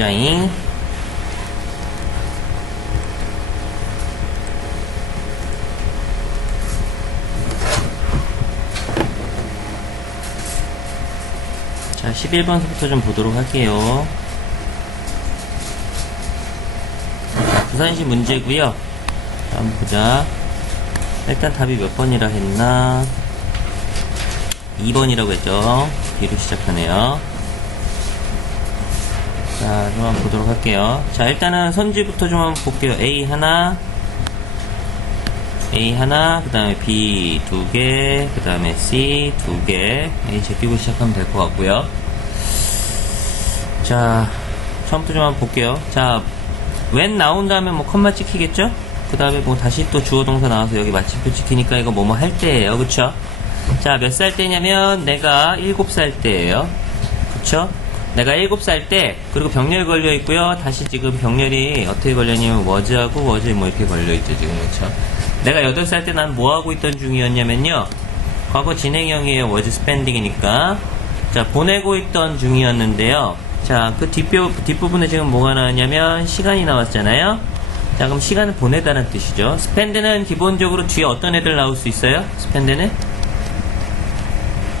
보자잉. 자, 11번부터 좀 보도록 할게요. 부산시 문제고요. 한번 보자. 일단 답이 몇 번이라 했나? 2번이라고 했죠. B로 시작하네요. 자, 좀 한번 보도록 할게요. 자, 일단은 선지부터 좀 한번 볼게요. A 하나, 그 다음에 B 2개, 그 다음에 C 2개. A 제끼고 시작하면 될 것 같고요. 자, 처음부터 좀 한번 볼게요. 자, when 나온 다음에 뭐 컴마 찍히겠죠? 그 다음에 뭐 다시 또 주어 동사 나와서 여기 마침표 찍히니까 이거 뭐뭐 할 때예요. 그쵸? 자, 몇 살 때냐면 내가 7살 때예요. 그쵸? 내가 7살 때, 그리고 병렬 걸려 있고요. 다시 지금 병렬이 어떻게 걸려있냐면 was하고 was 뭐 이렇게 걸려 있죠, 지금. 그쵸? 내가 8살 때 난 뭐 하고 있던 중이었냐면요. 과거 진행형이에요. was spending이니까. 자, 보내고 있던 중이었는데요. 자, 그 뒷부분에 지금 뭐가 나왔냐면 시간이 나왔잖아요. 자, 그럼 시간을 보내다는 뜻이죠. spend는 기본적으로 뒤에 어떤 애들 나올 수 있어요? spend는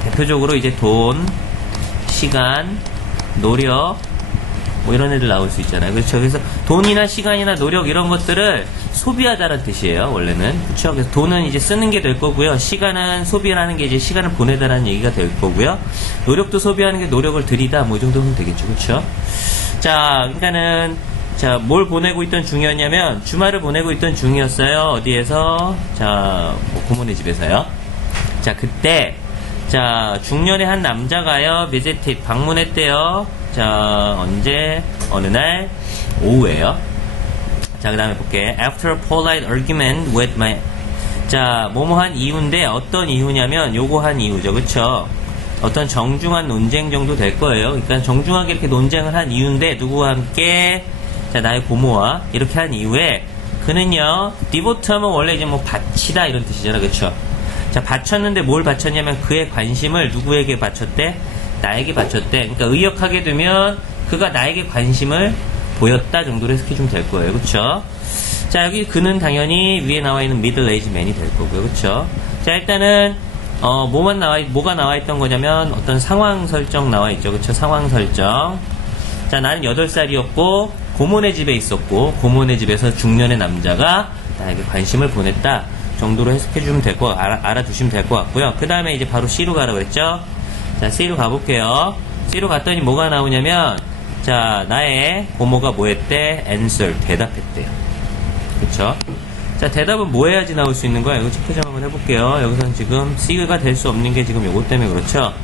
대표적으로 이제 돈, 시간, 노력 뭐 이런 애들 나올 수 있잖아요. 그렇죠? 그래서 돈이나 시간이나 노력 이런 것들을 소비하다는 뜻이에요. 원래는. 그렇죠? 그래서 돈은 이제 쓰는 게 될 거고요. 시간은 소비하는 게 이제 시간을 보내다라는 얘기가 될 거고요. 노력도 소비하는 게 노력을 들이다 뭐 이 정도 하면 되겠죠. 그렇죠? 자, 그러니까는 자, 뭘 보내고 있던 중이었냐면 주말을 보내고 있던 중이었어요. 어디에서? 자, 뭐 고모네 집에서요. 자, 그때 자, 중년의 한 남자가요, 비지트 방문했대요. 자, 언제? 어느 날 오후에요. 자, 그 다음에 볼게. After a polite argument with my 자, 뭐뭐한 이유인데 어떤 이유냐면 요거 한 이유죠. 그쵸? 어떤 정중한 논쟁 정도 될 거예요. 그러니까 정중하게 이렇게 논쟁을 한 이유인데 누구와 함께? 자, 나의 고모와 이렇게 한 이후에 그는요, devote 하면 원래 이제 뭐 바치다 이런 뜻이잖아. 그쵸? 자, 바쳤는데 뭘 바쳤냐면 그의 관심을 누구에게 바쳤대? 나에게 바쳤대. 그러니까 의역하게 되면 그가 나에게 관심을 보였다 정도로 해석해주면 될 거예요. 그쵸? 자, 여기 그는 당연히 위에 나와 있는 middle age man이 될 거고요. 그쵸? 자, 일단은 뭐가 나와 있던 거냐면 어떤 상황 설정 나와 있죠. 그쵸? 상황 설정. 자, 나는 8살이었고 고모네 집에 있었고 고모네 집에서 중년의 남자가 나에게 관심을 보냈다 정도로 해석해주면 될 거, 알아두시면 될 것 같고요. 그 다음에 이제 바로 C로 가라고 그랬죠? 자, C로 가볼게요. C로 갔더니 뭐가 나오냐면, 자, 나의 고모가 뭐 했대? answer, 대답했대요. 그쵸? 자, 대답은 뭐 해야지 나올 수 있는 거야? 이거 체크 좀 한번 해볼게요. 여기서는 지금 C가 될 수 없는 게 지금 요거 때문에 그렇죠?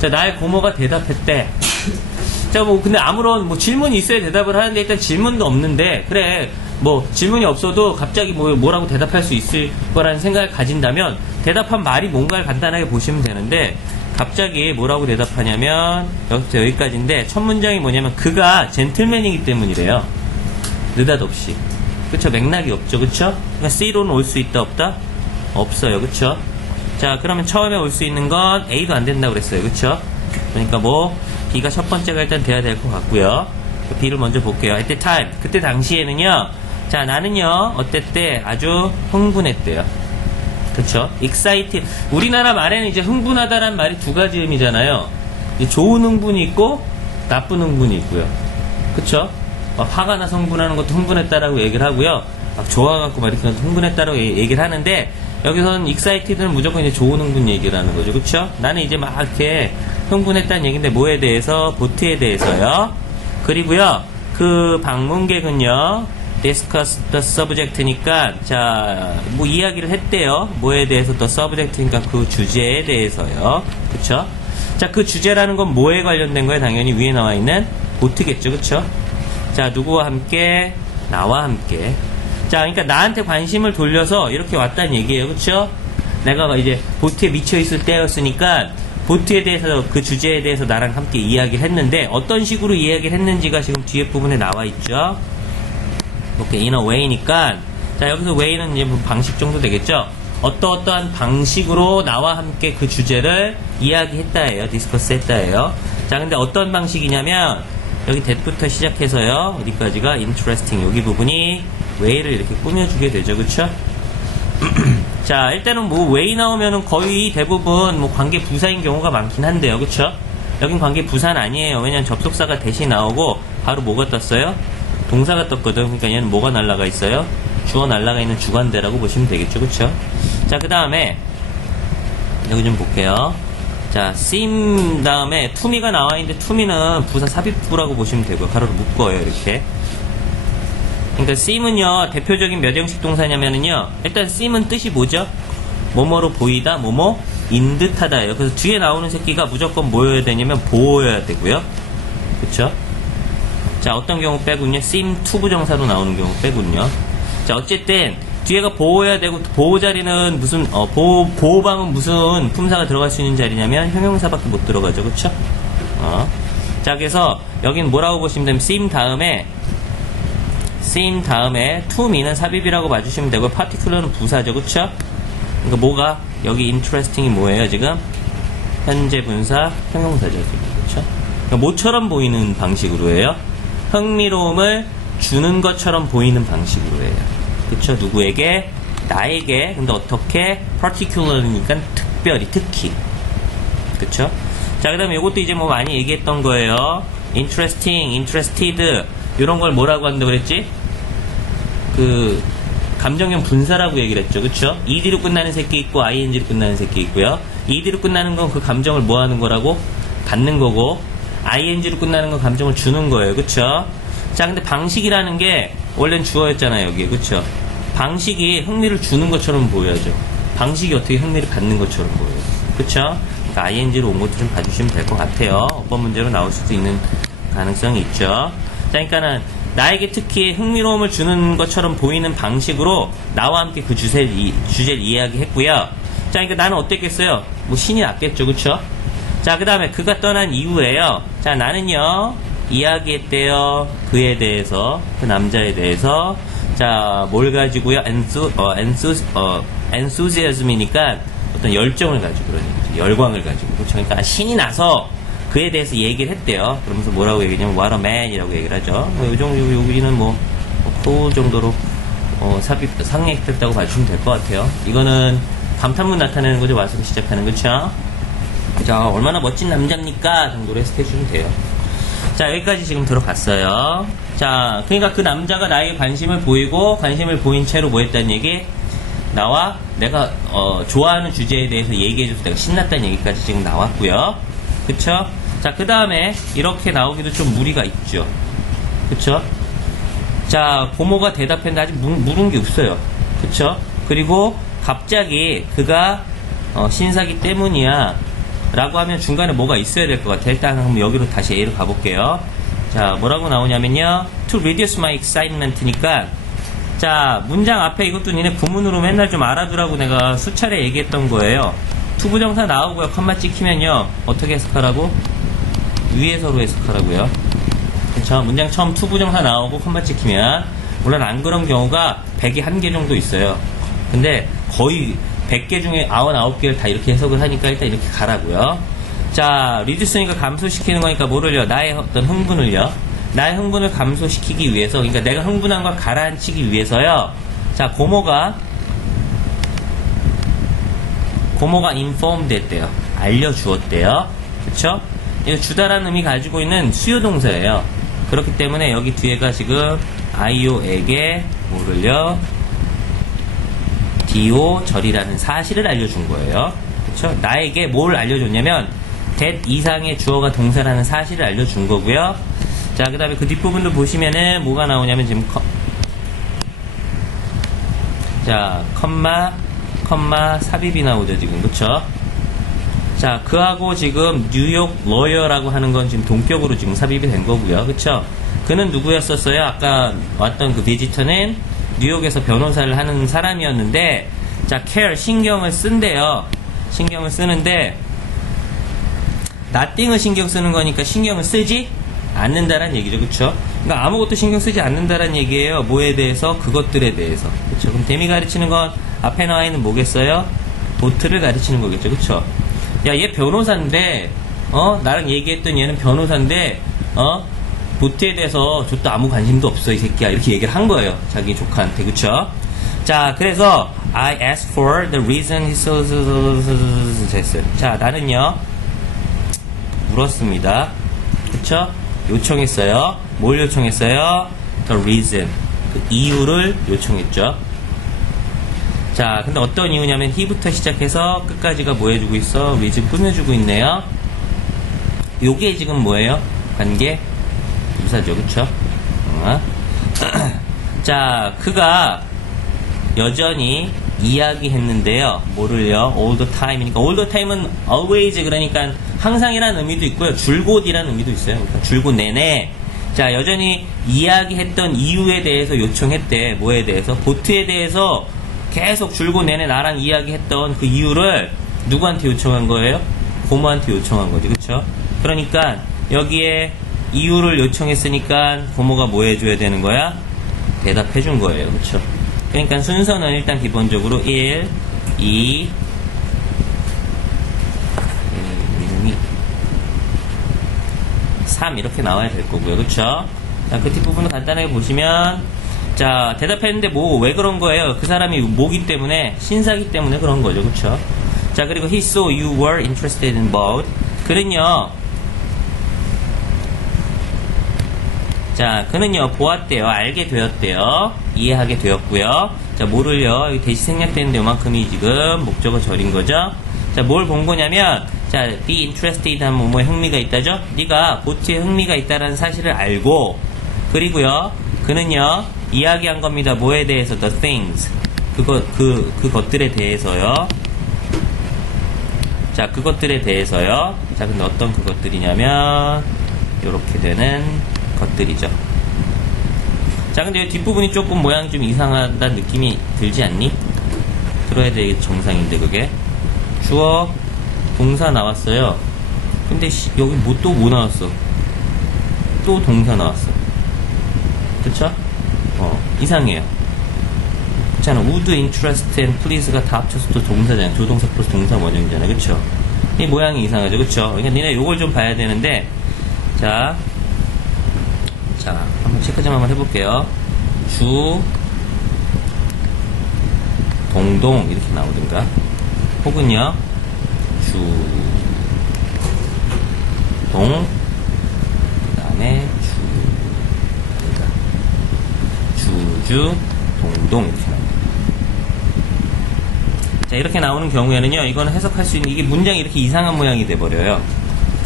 자, 나의 고모가 대답했대. 자, 뭐, 근데 아무런, 뭐, 질문이 있어야 대답을 하는데, 일단 질문도 없는데, 그래, 뭐, 질문이 없어도 갑자기 뭐라고 대답할 수 있을 거라는 생각을 가진다면, 대답한 말이 뭔가를 간단하게 보시면 되는데, 갑자기 뭐라고 대답하냐면, 여기부터 여기까지인데, 첫 문장이 뭐냐면, 그가 젠틀맨이기 때문이래요. 느닷없이. 그쵸? 맥락이 없죠. 그쵸? 그러니까 C로는 올 수 있다, 없다? 없어요. 그쵸? 자, 그러면 처음에 올 수 있는 건 A도 안 된다고 그랬어요. 그쵸? 그러니까 뭐, B가 첫 번째가 일단 돼야 될 것 같고요. B를 먼저 볼게요. at the time. 그때 당시에는요. 자, 나는요. 어땠대? 아주 흥분했대요. 그쵸? excited. 우리나라 말에는 이제 흥분하다라는 말이 두 가지 의미잖아요. 좋은 흥분이 있고 나쁜 흥분이 있고요. 그쵸? 막 화가 나서 흥분하는 것도 흥분했다라고 얘기를 하고요. 막 좋아갖고 막 이렇게 흥분했다라고 얘기를 하는데 여기서는 excited는 무조건 이제 좋은 흥분 얘기를 하는 거죠. 그쵸? 나는 이제 막 이렇게 흥분했다는 얘기인데 뭐에 대해서? 보트에 대해서요. 그리고요. 그 방문객은요. discuss the subject니까 자, 뭐 이야기를 했대요. 뭐에 대해서 the subject니까 그 주제에 대해서요. 그쵸? 자, 그 주제라는 건 뭐에 관련된 거예요? 당연히 위에 나와 있는 보트겠죠. 그쵸? 자, 누구와 함께? 나와 함께. 자, 그러니까 나한테 관심을 돌려서 이렇게 왔다는 얘기예요. 그쵸? 내가 이제 보트에 미쳐있을 때였으니까 보트에 대해서 그 주제에 대해서 나랑 함께 이야기를 했는데 어떤 식으로 이야기를 했는지가 지금 뒤에 부분에 나와 있죠. 이렇게 in a way니까 자, 여기서 way는 이제 방식 정도 되겠죠. 어떠한 방식으로 나와 함께 그 주제를 이야기했다예요. 디스커스 했다예요. 자, 근데 어떤 방식이냐면 여기 that부터 시작해서요. 어디까지가 interesting 여기 부분이 way를 이렇게 꾸며주게 되죠. 그쵸? 자, 일단은 뭐 way 나오면은 거의 대부분 뭐 관계 부사인 경우가 많긴 한데요. 그쵸? 여긴 관계 부사는 아니에요. 왜냐면 접속사가 대신 나오고 바로 뭐가 떴어요? 동사가 떴거든. 그러니까 얘는 뭐가 날라가 있어요? 주어 날라가 있는 주관대라고 보시면 되겠죠. 그쵸? 자, 그 다음에 여기 좀 볼게요. 자, seem 다음에 to me가 나와 있는데 to me는 부사 삽입부라고 보시면 되고요. 가로로 묶어요. 이렇게. 그러니까 seem은요, 대표적인 몇 형식 동사냐면은요, 일단 seem은 뜻이 뭐죠? 뭐뭐로 보이다, 뭐뭐인 듯하다예요. 그래서 뒤에 나오는 새끼가 무조건 뭐여야 되냐면 보여야 되고요. 그쵸? 자, 어떤 경우 빼군요? seem to 부정사로 나오는 경우 빼군요. 자, 어쨌든 뒤에가 보호해야 되고, 보호 자리는 무슨 보호방은 무슨 품사가 들어갈 수 있는 자리냐면 형용사밖에 못 들어가죠. 그쵸? 자, 그래서 여긴 뭐라고 보시면 되면 seem 다음에 to me는 삽입이라고 봐주시면 되고, particular는 부사죠. 그쵸? 그러니까 뭐가 여기 interesting이 뭐예요? 지금 현재 분사 형용사죠. 그쵸? 그러니까 뭐처럼 보이는 방식으로 해요? 흥미로움을 주는 것처럼 보이는 방식으로 해요. 그쵸? 누구에게? 나에게. 근데 어떻게? particular니까 특별히, 특히. 그쵸? 자, 그 다음에 이것도 이제 뭐 많이 얘기했던 거예요. interesting, interested. 이런 걸 뭐라고 한다고 그랬지? 그, 감정형 분사라고 얘기를 했죠. 그쵸? ed로 끝나는 새끼 있고, ing로 끝나는 새끼 있고요. ed로 끝나는 건 그 감정을 뭐 하는 거라고? 받는 거고, ing로 끝나는 건 감정을 주는 거예요. 그쵸? 자, 근데 방식이라는 게 원래는 주어였잖아요. 여기. 그쵸? 방식이 흥미를 주는 것처럼 보여야죠. 방식이 어떻게 흥미를 받는 것처럼 보여요. 그쵸? 그러니까 ing로 온 것도 좀 봐주시면 될 것 같아요. 어떤 문제로 나올 수도 있는 가능성이 있죠. 자, 그러니까는 나에게 특히 흥미로움을 주는 것처럼 보이는 방식으로 나와 함께 그 주제를 이야기했고요. 자, 그러니까 나는 어땠겠어요? 뭐 신이 났겠죠. 그쵸? 자, 그 다음에 그가 떠난 이후에요. 자, 나는요 이야기했대요. 그에 대해서, 그 남자에 대해서. 자, 뭘 가지고요? enthusiasm이니까 어떤 열정을 가지고, 그러니까 열광을 가지고. 그렇죠? 그러니까 신이 나서 그에 대해서 얘기를 했대요. 그러면서 뭐라고 얘기하냐면 what a man이라고 얘기를 하죠. 뭐, 요 정도, 여기는 그 정도로 상행했다고 봐주시면 될 것 같아요. 이거는 감탄문 나타내는 거죠. 와서 시작하는. 그쵸? 자, 얼마나 멋진 남자입니까? 정도로 해석해주시면 돼요. 자, 여기까지 지금 들어갔어요. 자, 그러니까 그 남자가 나에게 관심을 보이고, 관심을 보인 채로 뭐 했다는 얘기? 나와 내가 좋아하는 주제에 대해서 얘기해줘서 내가 신났다는 얘기까지 지금 나왔고요. 그쵸? 자, 그 다음에 이렇게 나오기도 좀 무리가 있죠. 그쵸? 자, 고모가 대답했는데 아직 물은 게 없어요. 그쵸? 그리고 갑자기 그가 신사기 때문이야 라고 하면 중간에 뭐가 있어야 될 것 같아요. 일단 한번 여기로 다시 A로 가볼게요. 자, 뭐라고 나오냐면요, to reduce my excitement니까, 자, 문장 앞에 이것도 니네 구문으로 맨날 좀 알아두라고 내가 수차례 얘기했던 거예요. to 부정사 나오고요, 컴마 찍히면요 어떻게 해석하라고? 위에서로 해석하라고요. 그쵸? 문장 처음 to 부정사 나오고 컴마 찍히면, 물론 안 그런 경우가 100에 1개 정도 있어요. 근데 거의 100개 중에 99개를 다 이렇게 해석을 하니까 일단 이렇게 가라고요. 자, reduce니까 감소시키는 거니까 뭐를요? 나의 어떤 흥분을요. 나의 흥분을 감소시키기 위해서, 그러니까 내가 흥분한 걸 가라앉히기 위해서요. 자, 고모가 informed 했대요. 알려주었대요. 그쵸? 이거 주다라는 의미 가지고 있는 수요동사예요. 그렇기 때문에 여기 뒤에가 지금 아이오에게 뭐를요? 디오 절이라는 사실을 알려준 거예요. 그쵸? 나에게 뭘 알려줬냐면 that 이상의 주어가 동사라는 사실을 알려준 거고요. 자, 그 다음에 그 뒷부분도 보시면은 뭐가 나오냐면 지금 자, 컴마 삽입이 나오죠 지금. 그쵸? 자, 그하고 지금 뉴욕 러이어라고 하는 건 지금 동격으로 지금 삽입이 된 거고요. 그쵸? 그는 누구였었어요? 아까 왔던 그 비지터는 뉴욕에서 변호사를 하는 사람이었는데, 자, care, 신경을 쓴대요. 신경을 쓰는데, nothing을 신경 쓰는 거니까 신경을 쓰지 않는다란 얘기죠. 그쵸? 그러니까 아무것도 신경 쓰지 않는다란 얘기예요. 뭐에 대해서? 그것들에 대해서. 그쵸? 그럼 댐이 가르치는 건 앞에 나와 있는 뭐겠어요? 보트를 가르치는 거겠죠. 그쵸? 야, 얘 변호사인데, 나랑 얘기했던 얘는 변호사인데, 보트에 대해서 저도 아무 관심도 없어 이 새끼야 이렇게 얘기를 한 거예요. 자기 조카한테. 그쵸? 자, 그래서 I asked for the reason he 됐어요. 자, 나는요 물었습니다. 그쵸? 요청했어요. 뭘 요청했어요? The reason. 그 이유를 요청했죠. 자, 근데 어떤 이유냐면 he부터 시작해서 끝까지가 뭐 해주고 있어? reason 꾸며주고 있네요. 요게 지금 뭐예요? 관계 부사죠. 그쵸? 자, 그가 여전히 이야기했는데요. 뭐를요? all the time이니까 all the time은 always 그러니까 항상이라는 의미도 있고요. 줄곧이라는 의미도 있어요. 그러니까 줄곧 내내 자, 여전히 이야기했던 이유에 대해서 요청했대. 뭐에 대해서? 보트에 대해서 계속 줄곧 내내 나랑 이야기했던 그 이유를 누구한테 요청한 거예요? 고모한테 요청한 거지. 그쵸? 그러니까 여기에 이유를 요청했으니까 고모가 뭐 해줘야 되는 거야? 대답해 준 거예요. 그쵸? 그러니까 순서는 일단 기본적으로 1, 2, 3 이렇게 나와야 될 거고요. 그쵸? 자, 그 뒷부분을 간단하게 보시면 자, 대답했는데 뭐 왜 그런 거예요? 그 사람이 뭐기 때문에 신사기 때문에 그런 거죠. 그쵸? 자, 그리고 he saw you were interested in boat. 그는요 자, 그는요 보았대요. 알게 되었대요. 이해하게 되었고요. 자, 뭐를요? 대시 생략되는데 요만큼이 지금 목적어 절인 거죠. 자, 뭘 본 거냐면 자, be interested 하면 뭐에 흥미가 있다죠? 네가 보트에 흥미가 있다는 사실을 알고 그리고요 그는요 이야기한 겁니다. 뭐에 대해서? the things 그것들에 대해서요. 자, 그것들에 대해서요. 자, 근데 어떤 그것들이냐면 요렇게 되는 것들이죠. 자, 근데 이 뒷부분이 조금 모양이 좀 이상하다는 느낌이 들지 않니? 들어야 되게 정상인데 그게 주어 동사 나왔어요. 근데 여기 또 뭐 나왔어? 또 동사 나왔어. 그쵸? 이상해요. 그렇잖아. would, interest, and please가 다 합쳐서 또 동사잖아요. 조동사 플러스 동사 원형이잖아요. 그쵸? 이 모양이 이상하죠. 그쵸? 그러니까 니네 요걸 좀 봐야 되는데 자, 한번 체크 좀 한번 해볼게요. 주, 동동 이렇게 나오든가 혹은요 주, 동, 그 다음에 주주, 동동 이렇게 나옵니다. 자, 이렇게 나오는 경우에는요 이거는 해석할 수 있는 이게 문장이 이렇게 이상한 모양이 돼버려요.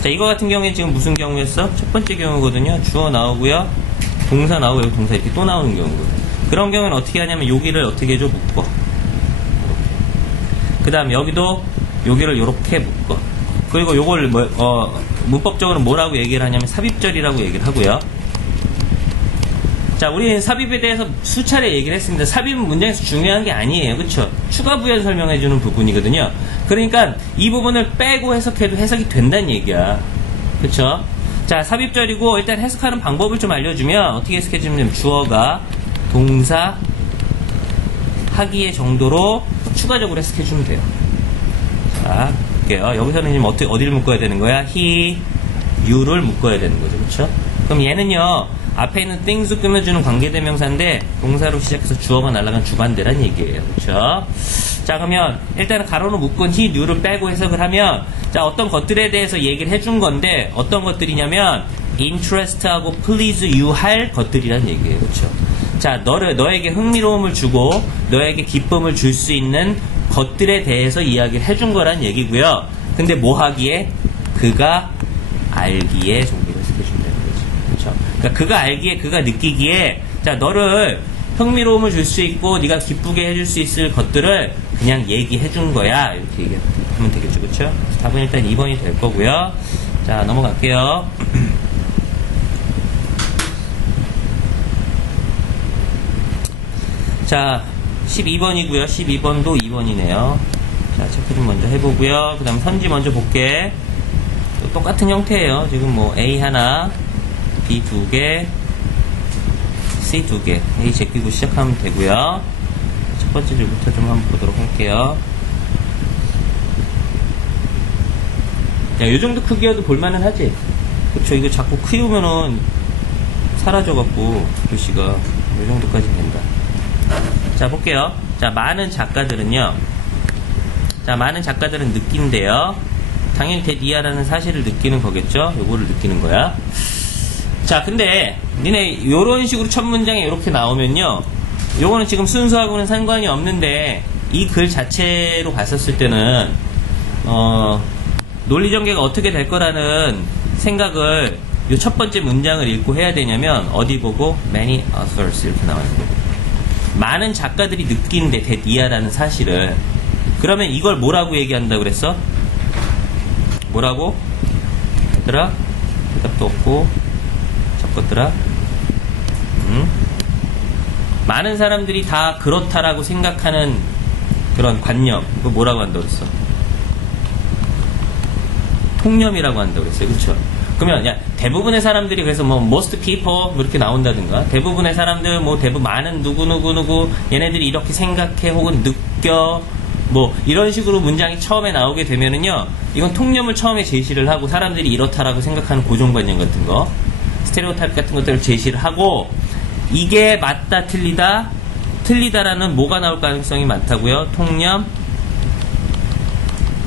자, 이거 같은 경우에 지금 무슨 경우였어? 첫 번째 경우거든요. 주어 나오고요 동사 나오고 여기 동사 이렇게 또 나오는 경우거든요. 그런 경우는 어떻게 하냐면 여기를 어떻게 해줘? 묶어. 그 다음 여기도 여기를 이렇게 묶어. 그리고 요걸 문법적으로는 뭐라고 얘기를 하냐면 삽입절이라고 얘기를 하고요. 자, 우리는 삽입에 대해서 수차례 얘기를 했습니다. 삽입은 문장에서 중요한 게 아니에요. 그쵸? 추가 부연 설명해주는 부분이거든요. 그러니까 이 부분을 빼고 해석해도 해석이 된다는 얘기야. 그쵸? 자, 삽입절이고 일단 해석하는 방법을 좀 알려주면 어떻게 해석해주면 주어가 동사 하기의 정도로 추가적으로 해석해주면 돼요. 자, 볼게요. 여기서는 지금 어디를 묶어야 되는 거야? he, you를 묶어야 되는 거죠. 그쵸? 그럼 얘는요 앞에 있는 things도 꾸며주는 관계대명사인데 동사로 시작해서 주어가 날아간 주관대란 얘기예요. 그쵸? 자, 그러면 일단은 가로로 묶은 he, you를 빼고 해석을 하면 자, 어떤 것들에 대해서 얘기를 해준 건데 어떤 것들이냐면 interest하고 please you 할 것들이란 얘기예요. 그쵸? 자, 너에게 흥미로움을 주고 너에게 기쁨을 줄 수 있는 것들에 대해서 이야기를 해준 거란 얘기고요. 근데 뭐 하기에? 그가 알기에 정리를 해준다는 거지. 그쵸? 그러니까 그가 알기에, 그가 느끼기에 자, 너를 흥미로움을 줄 수 있고 네가 기쁘게 해줄 수 있을 것들을 그냥 얘기해 준 거야. 이렇게 얘기하면 되겠죠. 그쵸? 답은 일단 2번이 될 거고요. 자, 넘어갈게요. 자, 12번이고요. 12번도 2번이네요. 자, 체크 좀 먼저 해보고요. 그 다음 선지 먼저 볼게. 똑같은 형태예요. 지금 뭐 A 하나, B 2개, C 2개. A 제끼고 시작하면 되고요. 첫 번째 줄부터 좀 한번 보도록 할게요. 야, 요 정도 크기여도 볼만은 하지? 그쵸? 이거 자꾸 키우면은 사라져갖고 글씨가 이 정도까지 된다. 자, 볼게요. 자, 많은 작가들은요. 자, 많은 작가들은 느낀대요. 당연히 대니아라는 사실을 느끼는 거겠죠? 요거를 느끼는 거야. 자, 근데 니네 요런 식으로 첫 문장에 이렇게 나오면요. 요거는 지금 순서하고는 상관이 없는데 이 글 자체로 봤었을 때는 논리 전개가 어떻게 될 거라는 생각을 요 첫 번째 문장을 읽고 해야 되냐면 어디 보고 many authors 이렇게 나와요. 많은 작가들이 느낀대 대니아라는 사실을. 그러면 이걸 뭐라고 얘기한다고 그랬어? 뭐라고? 얘들아? 대답도 없고 적것들아? 많은 사람들이 다 그렇다라고 생각하는 그런 관념, 그거 뭐라고 한다고 그랬어? 통념이라고 한다고 그랬어요. 그쵸? 그러면 야, 대부분의 사람들이 그래서 뭐 most people 뭐 이렇게 나온다든가 대부분의 사람들 뭐 대부분 많은 누구 얘네들이 이렇게 생각해 혹은 느껴 뭐 이런 식으로 문장이 처음에 나오게 되면은요, 이건 통념을 처음에 제시를 하고 사람들이 이렇다라고 생각하는 고정관념 같은 거, 스테레오타입 같은 것들을 제시를 하고 이게 맞다 틀리다라는 뭐가 나올 가능성이 많다고요? 통념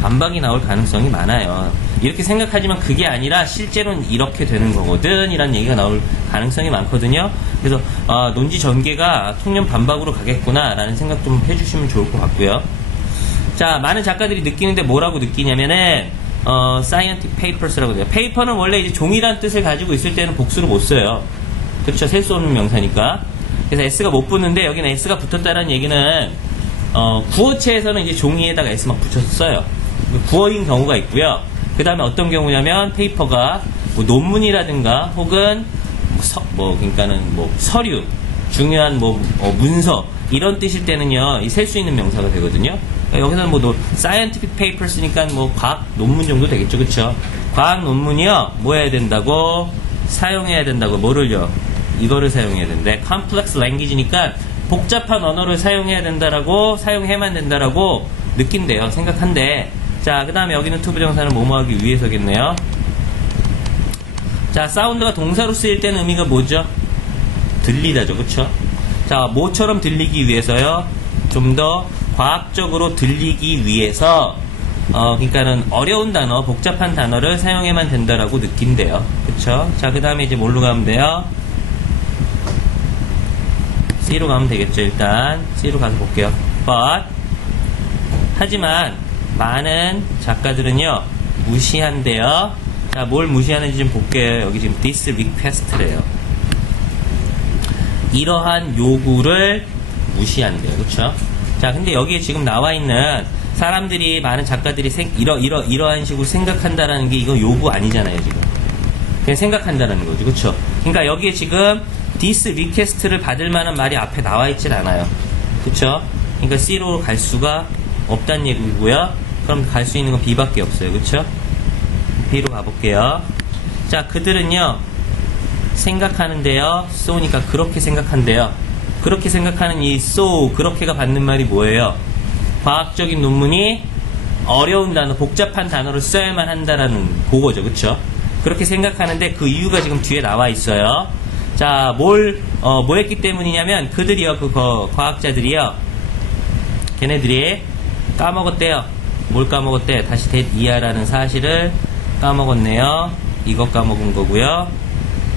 반박이 나올 가능성이 많아요. 이렇게 생각하지만 그게 아니라 실제로는 이렇게 되는 거거든 이란 얘기가 나올 가능성이 많거든요. 그래서 논지 전개가 통념 반박으로 가겠구나 라는 생각 좀 해주시면 좋을 것 같고요. 자, 많은 작가들이 느끼는데 뭐라고 느끼냐면은 scientific papers라고 돼요. paper는 원래 이제 종이란 뜻을 가지고 있을 때는 복수를 못 써요. 그렇죠? 셀 수 없는 명사니까. 그래서 s가 못 붙는데 여기는 s가 붙었다는 얘기는 구어체에서는 이제 종이에다가 s 막 붙여서 써요. 구어인 경우가 있고요. 그 다음에 어떤 경우냐면 페이퍼가 뭐 논문이라든가 혹은 그러니까는 뭐 서류, 중요한 문서 이런 뜻일 때는요, 이 셀 수 있는 명사가 되거든요. 여기서는 뭐 scientific papers니까 뭐 과학 논문 정도 되겠죠, 그렇죠? 과학 논문이요, 뭐 해야 된다고? 사용해야 된다고. 뭐를요? 이거를 사용해야 된대. complex language니까 복잡한 언어를 사용해야 된다라고, 사용해야만 된다라고 느낀대요, 생각한대. 자, 그 다음에 여기는 투부정사는 뭐뭐하기 위해서겠네요. 자, 사운드가 동사로 쓰일 때는 의미가 뭐죠? 들리다죠, 그쵸? 자, 뭐처럼 들리기 위해서요? 좀 더 과학적으로 들리기 위해서 그러니까는 어려운 단어, 복잡한 단어를 사용해만 된다라고 느낀대요. 그쵸? 자, 그 다음에 이제 뭘로 가면 돼요? C로 가면 되겠죠. 일단 C로 가서 볼게요. But 하지만 많은 작가들은요, 무시한대요. 자, 뭘 무시하는지 좀 볼게요. 여기 지금 this request래요. 이러한 요구를 무시한대요. 그쵸? 자, 근데 여기에 지금 나와 있는 사람들이, 많은 작가들이 이러한 식으로 생각한다라는 게 이건 요구 아니잖아요, 지금. 그냥 생각한다는 거죠. 그쵸? 그러니까 여기에 지금 this request를 받을 만한 말이 앞에 나와 있진 않아요. 그쵸? 그러니까 C로 갈 수가 없다는 얘기고요. 그럼 갈 수 있는 건 B밖에 없어요. 그쵸? B로 가볼게요. 자, 그들은요, 생각하는데요. so니까 그렇게 생각한대요. 그렇게 생각하는 이 so, 그렇게가 받는 말이 뭐예요? 과학적인 논문이 어려운 단어, 복잡한 단어를 써야만 한다라는 그거죠. 그쵸? 그렇게 생각하는데 그 이유가 지금 뒤에 나와 있어요. 자, 뭐 했기 때문이냐면 그들이요, 과학자들이요, 걔네들이 까먹었대요. 뭘 까먹었대? 다시 대니아라는 사실을 까먹었네요. 이거 까먹은 거고요.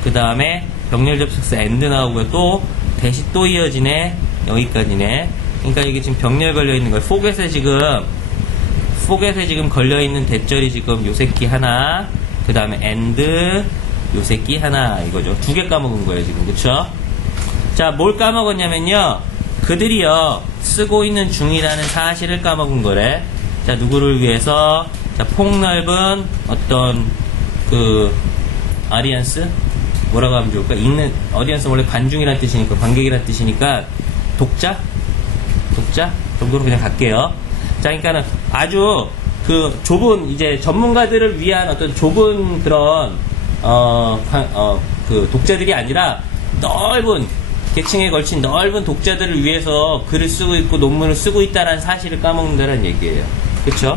그 다음에 병렬 접속사 and 나오고요. 또 대시 또 이어지네. 여기까지네. 그러니까 이게 지금 병렬 걸려 있는 거예요. 포겟에 지금 걸려 있는 대절이 지금 요 새끼 하나, 그 다음에 and 요 새끼 하나, 이거죠. 두 개 까먹은 거예요, 지금. 그쵸? 자, 뭘 까먹었냐면요, 그들이요, 쓰고 있는 중이라는 사실을 까먹은 거래. 자, 누구를 위해서? 자, 폭넓은 어떤 아리안스? 뭐라고 하면 좋을까? 어디언스 원래 관중이란 뜻이니까, 관객이란 뜻이니까, 독자 정도로 그냥 갈게요. 자, 그러니까는 아주 좁은, 이제 전문가들을 위한 어떤 좁은 그런, 독자들이 아니라 넓은, 계층에 걸친 넓은 독자들을 위해서 글을 쓰고 있고 논문을 쓰고 있다는 사실을 까먹는다는 얘기예요. 그쵸?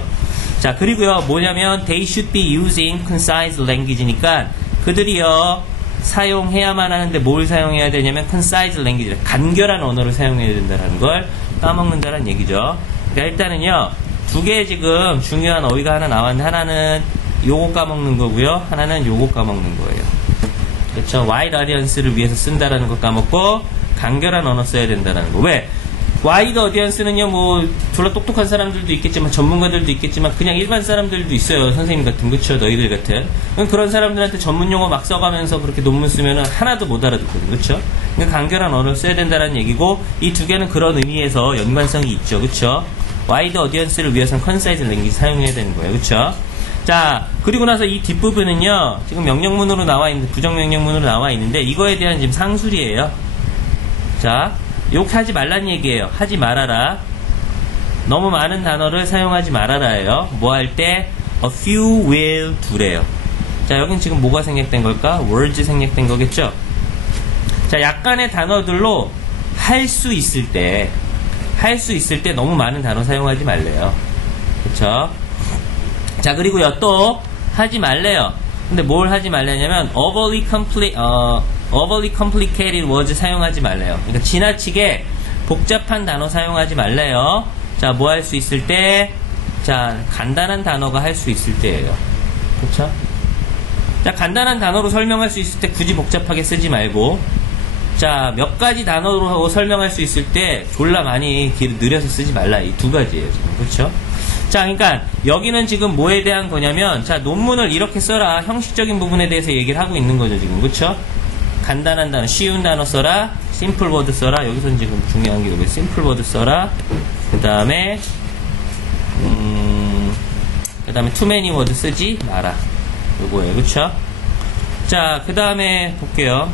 자, 그리고요, 뭐냐면, they should be using concise language니까, 그들이요, 사용해야만 하는데 뭘 사용해야 되냐면 concise language, 간결한 언어를 사용해야 된다는 걸 까먹는다는 얘기죠. 그러니까 일단은요, 두 개 지금 중요한 어휘가 하나 나왔는데 하나는 요거 까먹는 거고요, 하나는 요거 까먹는 거예요. 그렇죠? wide audience를 위해서 쓴다라는 거 까먹고 간결한 언어 써야 된다는 거. 왜? 와이드 어디언스는요, 뭐 졸라 똑똑한 사람들도 있겠지만 전문가들도 있겠지만 그냥 일반 사람들도 있어요. 선생님 같은, 그쵸? 너희들 같은 그런 사람들한테 전문 용어 막 써가면서 그렇게 논문 쓰면은 하나도 못 알아듣거든, 그쵸? 그러니까 간결한 언어를 써야 된다는 얘기고, 이 두 개는 그런 의미에서 연관성이 있죠, 그쵸? 와이드 어디언스를 위해서는 컨사이즈 랭귀지 사용해야 되는 거예요, 그쵸? 자, 그리고 나서 이 뒷부분은요, 지금 명령문으로 나와 있는, 부정명령문으로 나와 있는데 이거에 대한 지금 상술이에요. 자, 욕하지 말란 얘기예요. 하지 말아라. 너무 많은 단어를 사용하지 말아라예요. 뭐 할 때? A few will do래요. 자, 여긴 지금 뭐가 생략된 걸까? words 생략된 거겠죠? 자, 약간의 단어들로 할 수 있을 때 너무 많은 단어 사용하지 말래요. 그쵸? 자, 그리고요, 또 하지 말래요. 근데 뭘 하지 말래냐면 overly complicated words 사용하지 말래요. 그러니까 지나치게 복잡한 단어 사용하지 말래요. 자, 뭐 할 수 있을 때? 자, 간단한 단어가 할 수 있을 때예요. 그렇죠? 자, 간단한 단어로 설명할 수 있을 때 굳이 복잡하게 쓰지 말고, 자, 몇 가지 단어로 설명할 수 있을 때 졸라 많이 느려서 쓰지 말라. 이 두 가지예요, 지금. 그렇죠? 자, 그러니까 여기는 지금 뭐에 대한 거냐면, 자, 논문을 이렇게 써라. 형식적인 부분에 대해서 얘기를 하고 있는 거죠, 지금. 그렇죠? 간단한 단어, 쉬운 단어 써라. simple word 써라. 여기서는 지금 중요한 게 여기 simple word 써라. 그 다음에 too many word 쓰지 마라. 요거예요. 그쵸? 자, 그 다음에 볼게요.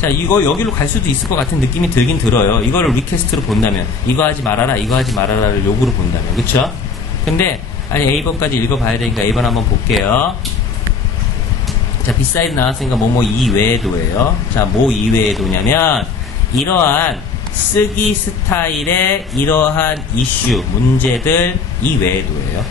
자, 이거 여기로 갈 수도 있을 것 같은 느낌이 들긴 들어요. 이거를 리퀘스트로 본다면, 이거 하지 말아라, 이거 하지 말아라를 요구로 본다면. 그쵸? 근데 아니, A번까지 읽어봐야 되니까 A번 한번 볼게요. 자, 비사이드 나왔으니까 뭐뭐 이외에도예요. 자, 뭐 이외에도냐면 이러한 쓰기 스타일의 이러한 이슈, 문제들 이외에도예요.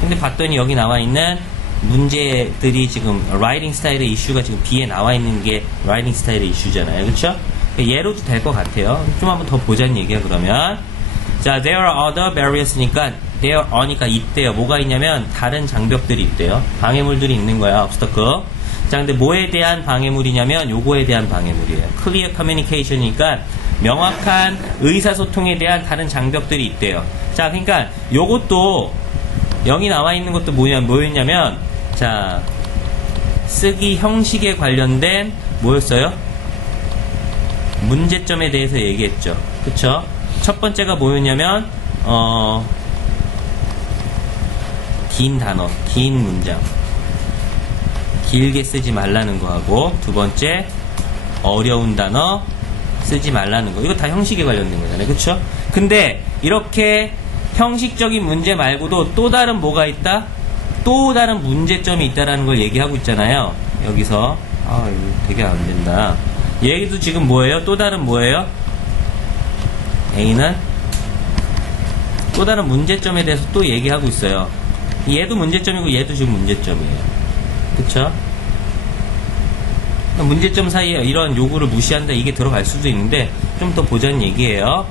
근데 봤더니 여기 나와 있는 문제들이 지금 라이팅 스타일의 이슈가 지금 B에 나와 있는 게 라이팅 스타일의 이슈잖아요. 그쵸? 예로도 될 것 같아요. 좀 한번 더 보자는 얘기야, 그러면. 자, there are other barriers니까 there are니까 있대요. 뭐가 있냐면 다른 장벽들이 있대요. 방해물들이 있는 거야. obstacle. 자, 근데 뭐에 대한 방해물이냐면 요거에 대한 방해물이에요. clear communication이니까 명확한 의사소통에 대한 다른 장벽들이 있대요. 자, 그러니까 요것도 여기 나와 있는 것도 뭐였냐면, 자, 쓰기 형식에 관련된 뭐였어요? 문제점에 대해서 얘기했죠. 그쵸? 첫 번째가 뭐였냐면 긴 단어, 긴 문장, 길게 쓰지 말라는 거 하고, 두 번째 어려운 단어 쓰지 말라는 거. 이거 다 형식에 관련된 거잖아요. 그쵸? 근데 이렇게 형식적인 문제 말고도 또 다른 뭐가 있다? 또 다른 문제점이 있다라는 걸 얘기하고 있잖아요. 여기서. 아, 이거 되게 안 된다. 얘기도 지금 뭐예요? 또 다른 뭐예요? A는 또 다른 문제점에 대해서 또 얘기하고 있어요. 얘도 문제점이고 얘도 지금 문제점이에요. 그쵸? 문제점 사이에 이런 요구를 무시한다, 이게 들어갈 수도 있는데 좀 더 보자는 얘기예요.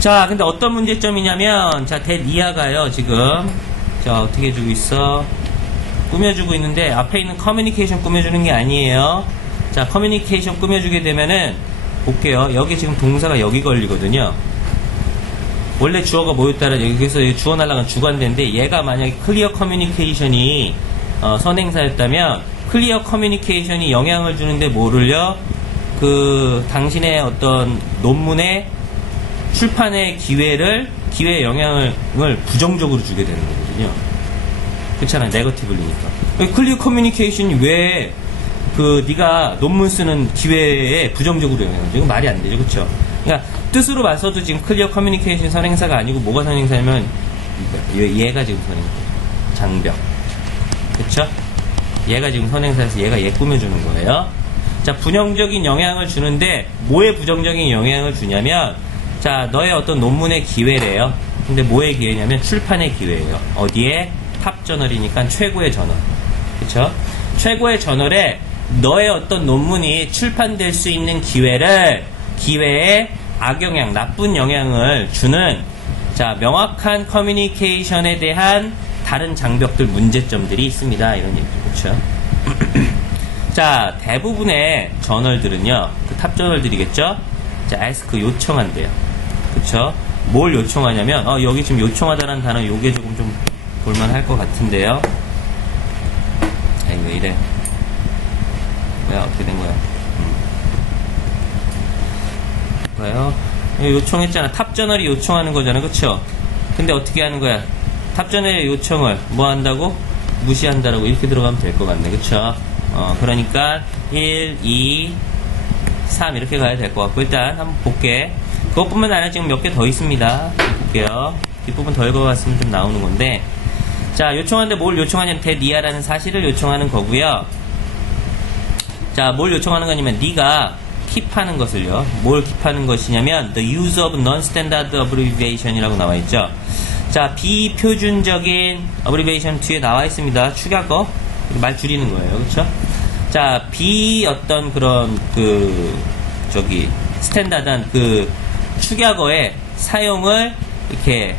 자, 근데 어떤 문제점이냐면, 자, 이하가요 지금. 자, 어떻게 해주고 있어? 꾸며주고 있는데 앞에 있는 커뮤니케이션 꾸며주는 게 아니에요. 자, 커뮤니케이션 꾸며주게 되면은 볼게요. 여기 지금 동사가 여기 걸리거든요. 원래 주어가 뭐였다라 여기서 주어 날라간 주관대인데, 얘가 만약에 클리어 커뮤니케이션이 선행사였다면 클리어 커뮤니케이션이 영향을 주는데 뭐를요? 당신의 어떤 논문의 출판의 기회에 영향을 부정적으로 주게 되는 거거든요. 그렇잖아요. 네거티블리니까. 클리어 커뮤니케이션이 왜 네가 논문 쓰는 기회에 부정적으로 영향을 줘? 이거 말이 안 되죠. 그쵸? 그러니까 뜻으로 봐서도 지금 클리어 커뮤니케이션 선행사가 아니고 뭐가 선행사냐면 얘가 지금 선행사. 장벽. 그쵸? 얘가 지금 선행사에서 얘 꾸며주는 거예요. 자, 부정적인 영향을 주는데 뭐에 부정적인 영향을 주냐면, 자, 너의 어떤 논문의 기회래요. 근데 뭐의 기회냐면 출판의 기회예요. 어디에? 탑 저널이니까 최고의 저널. 그쵸? 최고의 저널에 너의 어떤 논문이 출판될 수 있는 기회에 악영향, 나쁜 영향을 주는, 자, 명확한 커뮤니케이션에 대한 다른 장벽들, 문제점들이 있습니다. 이런 얘기죠. 그쵸? 자, 대부분의 저널들은요, 그 탑 저널들이겠죠? 자, ask 요청한대요. 그쵸? 뭘 요청하냐면, 여기 지금 요청하다라는 단어, 요게 조금 좀 볼만할 것 같은데요. 아이, 왜 이래? 뭐야, 어떻게 된 거야? 뭐예요? 요청했잖아. 탑 저널이 요청하는 거잖아. 그쵸? 근데 어떻게 하는 거야? 탑 저널의 요청을 뭐 한다고? 무시한다라고 이렇게 들어가면 될 것 같네. 그쵸? 그러니까 1, 2, 3 이렇게 가야 될 것 같고, 일단 한번 볼게. 그것뿐만 아니라 지금 몇 개 더 있습니다. 볼게요. 뒷부분 더 읽어봤으면 좀 나오는 건데, 자, 요청하는데 뭘 요청하냐면 대니아라는 사실을 요청하는 거고요. 자, 뭘 요청하는 거냐면 네가 킵하는 것을요. 뭘 킵하는 것이냐면 the use of non-standard abbreviation이라고 나와 있죠. 자, 비표준적인 abbreviation 뒤에 나와 있습니다. 축약어 말 줄이는 거예요. 그렇죠? 자, 어떤 그런 스탠다드한 축약어의 사용을 이렇게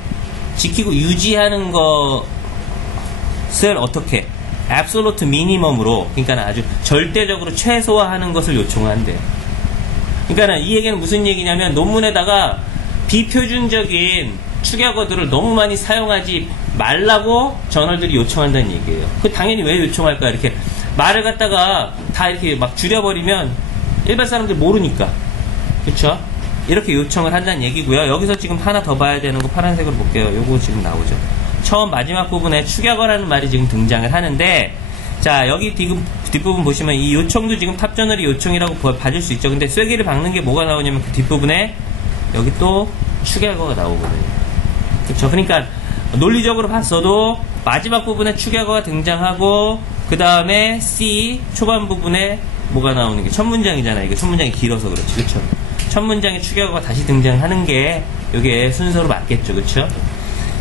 지키고 유지하는 것을 어떻게 absolute minimum으로, 그러니까 아주 절대적으로 최소화하는 것을 요청한대요. 그러니까 이 얘기는 무슨 얘기냐면 논문에다가 비표준적인 축약어들을 너무 많이 사용하지 말라고 저널들이 요청한다는 얘기예요. 당연히 왜 요청할까? 이렇게 말을 갖다가 다 이렇게 막 줄여버리면 일반 사람들 모르니까. 그쵸? 이렇게 요청을 한다는 얘기고요. 여기서 지금 하나 더 봐야 되는 거 파란색으로 볼게요. 요거 지금 나오죠. 처음 마지막 부분에 축약어라는 말이 지금 등장을 하는데, 자, 여기 뒷부분 보시면 이 요청도 지금 탑 저널이 요청이라고 봐줄 수 있죠. 근데 쐐기를 박는 게 뭐가 나오냐면 그 뒷부분에 여기 또 축약어가 나오거든요. 그쵸? 그러니까 논리적으로 봤어도 마지막 부분에 축약어가 등장하고 그 다음에 C 초반 부분에 뭐가 나오는 게 첫 문장이잖아요. 이게 첫 문장이 길어서 그렇지. 그쵸? 첫 문장에 축약어가 다시 등장하는 게 이게 순서로 맞겠죠. 그쵸?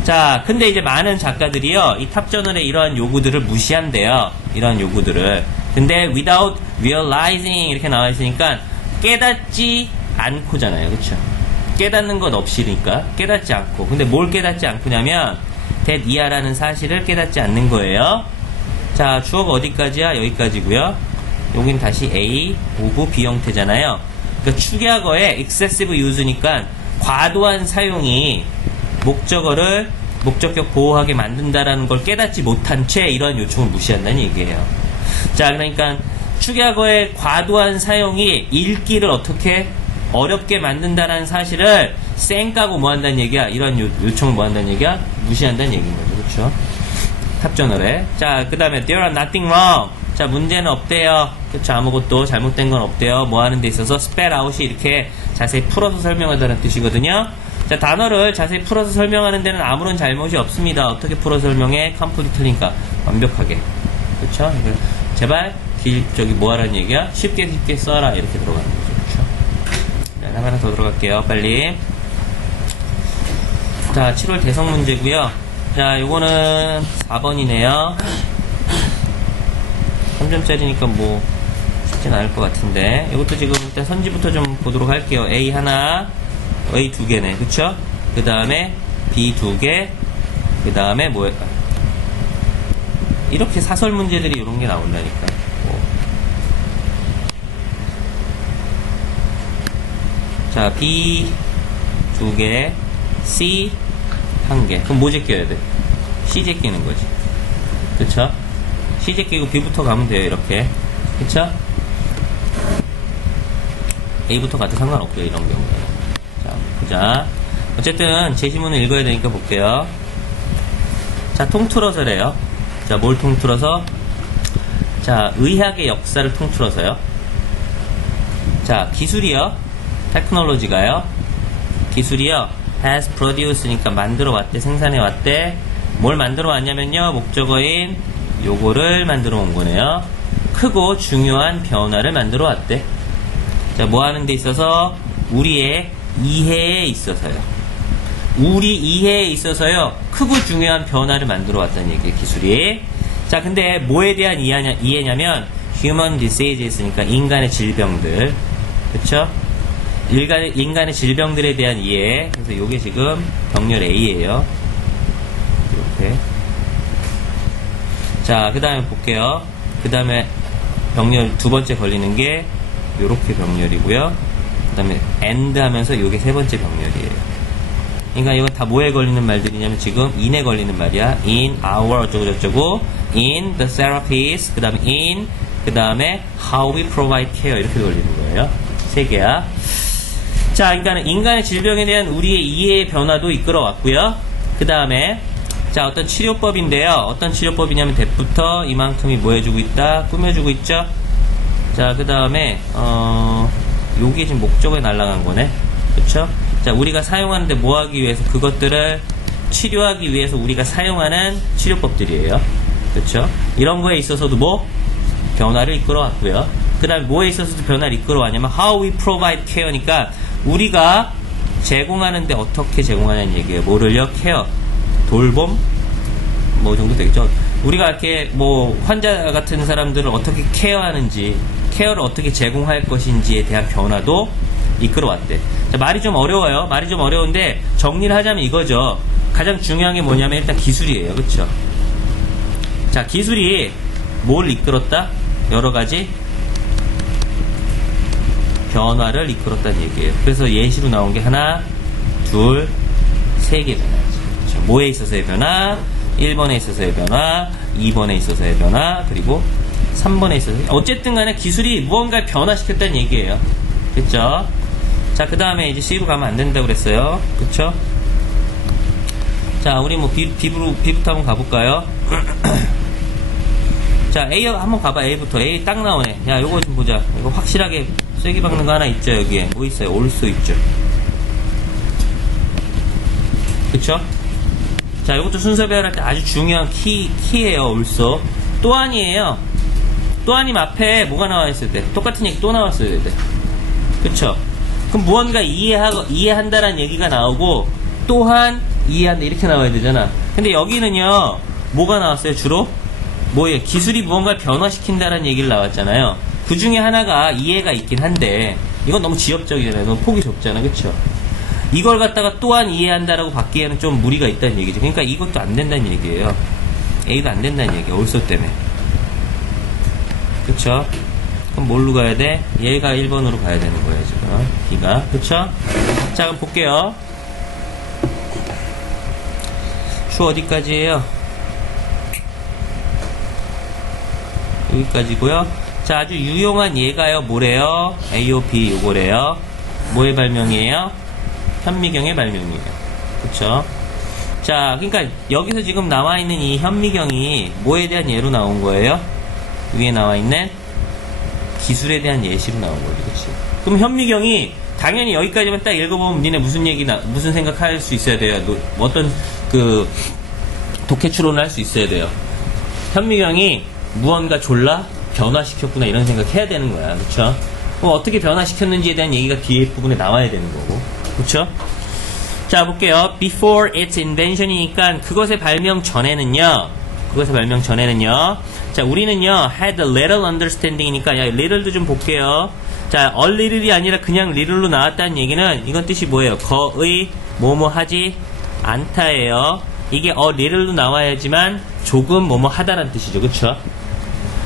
자, 근데 이제 많은 작가들이요, 이 탑 저널의 이러한 요구들을 무시한대요. 이러한 요구들을. 근데 without realizing 이렇게 나와 있으니까 깨닫지 않고잖아요. 그쵸? 깨닫는 것 없이니까 깨닫지 않고. 근데 뭘 깨닫지 않고냐면 대니아라는 사실을 깨닫지 않는 거예요. 자, 주어가 어디까지야? 여기까지고요. 여긴 다시 A, 오브 B 형태잖아요. 그러니까 축약어의 excessive use니까 과도한 사용이 목적격 보호하게 만든다라는 걸 깨닫지 못한 채 이러한 요청을 무시한다는 얘기예요. 자, 그러니까 축약어의 과도한 사용이 읽기를 어떻게 어렵게 만든다는 사실을 쌩까고 뭐 한다는 얘기야? 이런 요청을 뭐 한다는 얘기야? 무시한다는 얘기인 거죠. 그렇죠? 탑 저널에. 자, 그 다음에 there are nothing wrong. 자, 문제는 없대요. 그렇죠? 아무것도 잘못된 건 없대요. 뭐 하는 데 있어서 spell out이 이렇게 자세히 풀어서 설명하다는 뜻이거든요. 자, 단어를 자세히 풀어서 설명하는 데는 아무런 잘못이 없습니다. 어떻게 풀어서 설명해? 컴플리트니까 완벽하게. 그렇죠? 제발 뭐 하라는 얘기야? 쉽게 써라. 이렇게 들어가는 거죠. 그렇죠? 자, 하나 더 들어갈게요. 빨리. 자, 7월 대성 문제고요. 자, 요거는 4번이네요. 3점짜리니까 뭐 쉽진 않을 것 같은데, 이것도 지금 일단 선지부터 좀 보도록 할게요. A 하나, A 2개네. 그쵸? 그 다음에 B 2개, 그 다음에 뭐야? 이렇게 사설 문제들이 이런 게 나온다니까. 자, B 2개, C 1개. 그럼 뭐 제껴야 돼? C 제끼는 거지. 그쵸? C 제끼고 B부터 가면 돼요. 이렇게. 그쵸? A부터 가도 상관없고요. 이런 경우에는. 자, 보자. 어쨌든 제시문을 읽어야 되니까 볼게요. 자, 통틀어서래요. 자, 뭘 통틀어서? 자, 의학의 역사를 통틀어서요. 자, 기술이요. 테크놀로지가요. 기술이요. has produce니까 만들어 왔대, 생산해 왔대. 뭘 만들어 왔냐면요, 목적어인 요거를 만들어 온 거네요. 크고 중요한 변화를 만들어 왔대. 자, 뭐 하는 데 있어서? 우리의 이해에 있어서요. 우리 이해에 있어서요, 크고 중요한 변화를 만들어 왔다는 얘기예요, 기술이. 자, 근데 뭐에 대한 이해냐면 human diseases니까 인간의 질병들, 그쵸? 인간의 질병들에 대한 이해. 그래서 이게 지금 병렬 A예요. 이렇게. 자, 그 다음에 볼게요. 그 다음에 병렬 두 번째 걸리는 게 요렇게 병렬이고요. 그 다음에 and 하면서 요게 세 번째 병렬이에요. 그러니까 이건 다 뭐에 걸리는 말들이냐면 지금 in에 걸리는 말이야. in, our 어쩌고저쩌고, in the therapies, 그 다음에 in, 그 다음에 how we provide care 이렇게 걸리는 거예요. 세 개야. 자, 그러니까 인간의 질병에 대한 우리의 이해의 변화도 이끌어왔고요. 그 다음에 자, 어떤 치료법인데요. 어떤 치료법이냐면 대부터 이만큼이 뭐 해주고 있다? 꾸며주고 있죠. 자, 그 다음에 요게 지금 목적에 날아간 거네. 그쵸? 자, 우리가 사용하는데 뭐 하기 위해서 그것들을 치료하기 위해서 우리가 사용하는 치료법들이에요. 그쵸? 이런 거에 있어서도 뭐? 변화를 이끌어왔고요. 그 다음에 뭐에 있어서도 변화를 이끌어왔냐면 how we provide care니까 우리가 제공하는데 어떻게 제공하냐는 얘기예요. 뭐를요? 케어. 돌봄? 뭐 정도 되겠죠. 우리가 이렇게 뭐 환자 같은 사람들을 어떻게 케어하는지, 케어를 어떻게 제공할 것인지에 대한 변화도 이끌어왔대. 자, 말이 좀 어려워요. 말이 좀 어려운데 정리를 하자면 이거죠. 가장 중요한 게 뭐냐면 일단 기술이에요. 그쵸? 자, 기술이 뭘 이끌었다? 여러 가지 변화를 이끌었다는 얘기예요. 그래서 예시로 나온 게 하나, 둘, 세 개 변화. 그렇죠? 뭐에 있어서의 변화, 1번에 있어서의 변화, 2번에 있어서의 변화, 그리고 3번에 있어서 어쨌든 간에 기술이 무언가를 변화시켰다는 얘기예요. 그쵸? 자, 그 다음에 이제 C로 가면 안 된다고 그랬어요. 그쵸? 자, 우리 뭐 B부터 한번 가볼까요? 자, A 한번 가봐. A부터. A 딱 나오네. 야, 요거 좀 보자. 이거 확실하게 쐐기 박는 거 하나 있죠, 여기에. 뭐 있어요? 올수 있죠. 그쵸? 자, 이것도 순서 배열할 때 아주 중요한 키예요, 올소. 또한이에요. 또한님 앞에 뭐가 나와 있을 때? 똑같은 얘기 또 나왔어야 돼. 그쵸? 그럼 무언가 이해한다라는 얘기가 나오고, 또한 이해한다, 이렇게 나와야 되잖아. 근데 여기는요, 뭐가 나왔어요, 주로? 뭐예요? 기술이 무언가를 변화시킨다라는 얘기를 나왔잖아요. 그 중에 하나가 이해가 있긴 한데, 이건 너무 지엽적이잖아요. 너무 폭이 좁잖아. 그쵸? 이걸 갖다가 또한 이해한다라고 받기에는 좀 무리가 있다는 얘기죠. 그러니까 이것도 안 된다는 얘기예요. A도 안 된다는 얘기예요. 올소 때문에. 그쵸? 그럼 뭘로 가야 돼? 얘가 1번으로 가야 되는 거예요, 지금. B가. 그쵸? 자, 그럼 볼게요. 주 어디까지예요? 여기까지고요. 자, 아주 유용한 예가요. 뭐래요? AOP 요거래요. 뭐의 발명이에요? 현미경의 발명이에요. 그쵸? 자, 그러니까 여기서 지금 나와 있는 이 현미경이 뭐에 대한 예로 나온 거예요? 위에 나와 있는 기술에 대한 예시로 나온 거예요. 그치? 그럼 현미경이 당연히 여기까지만 딱 읽어보면 니네 무슨 생각할 수 있어야 돼요? 어떤 독해 추론을 할 수 있어야 돼요. 현미경이 무언가 졸라 변화시켰구나 이런 생각 해야 되는 거야. 그쵸? 그럼 어떻게 변화시켰는지에 대한 얘기가 뒤에 부분에 나와야 되는 거고. 그쵸? 자, 볼게요. Before its invention이니까 그것의 발명 전에는요. 자, 우리는요, had a little understanding이니까, 야, little도 좀 볼게요. 자, a little이 아니라 그냥 little로 나왔다는 얘기는, 이건 뜻이 뭐예요? 거의, 뭐뭐 하지 않다예요. 이게 a little로 나와야지만, 조금 뭐뭐 하다라는 뜻이죠. 그쵸?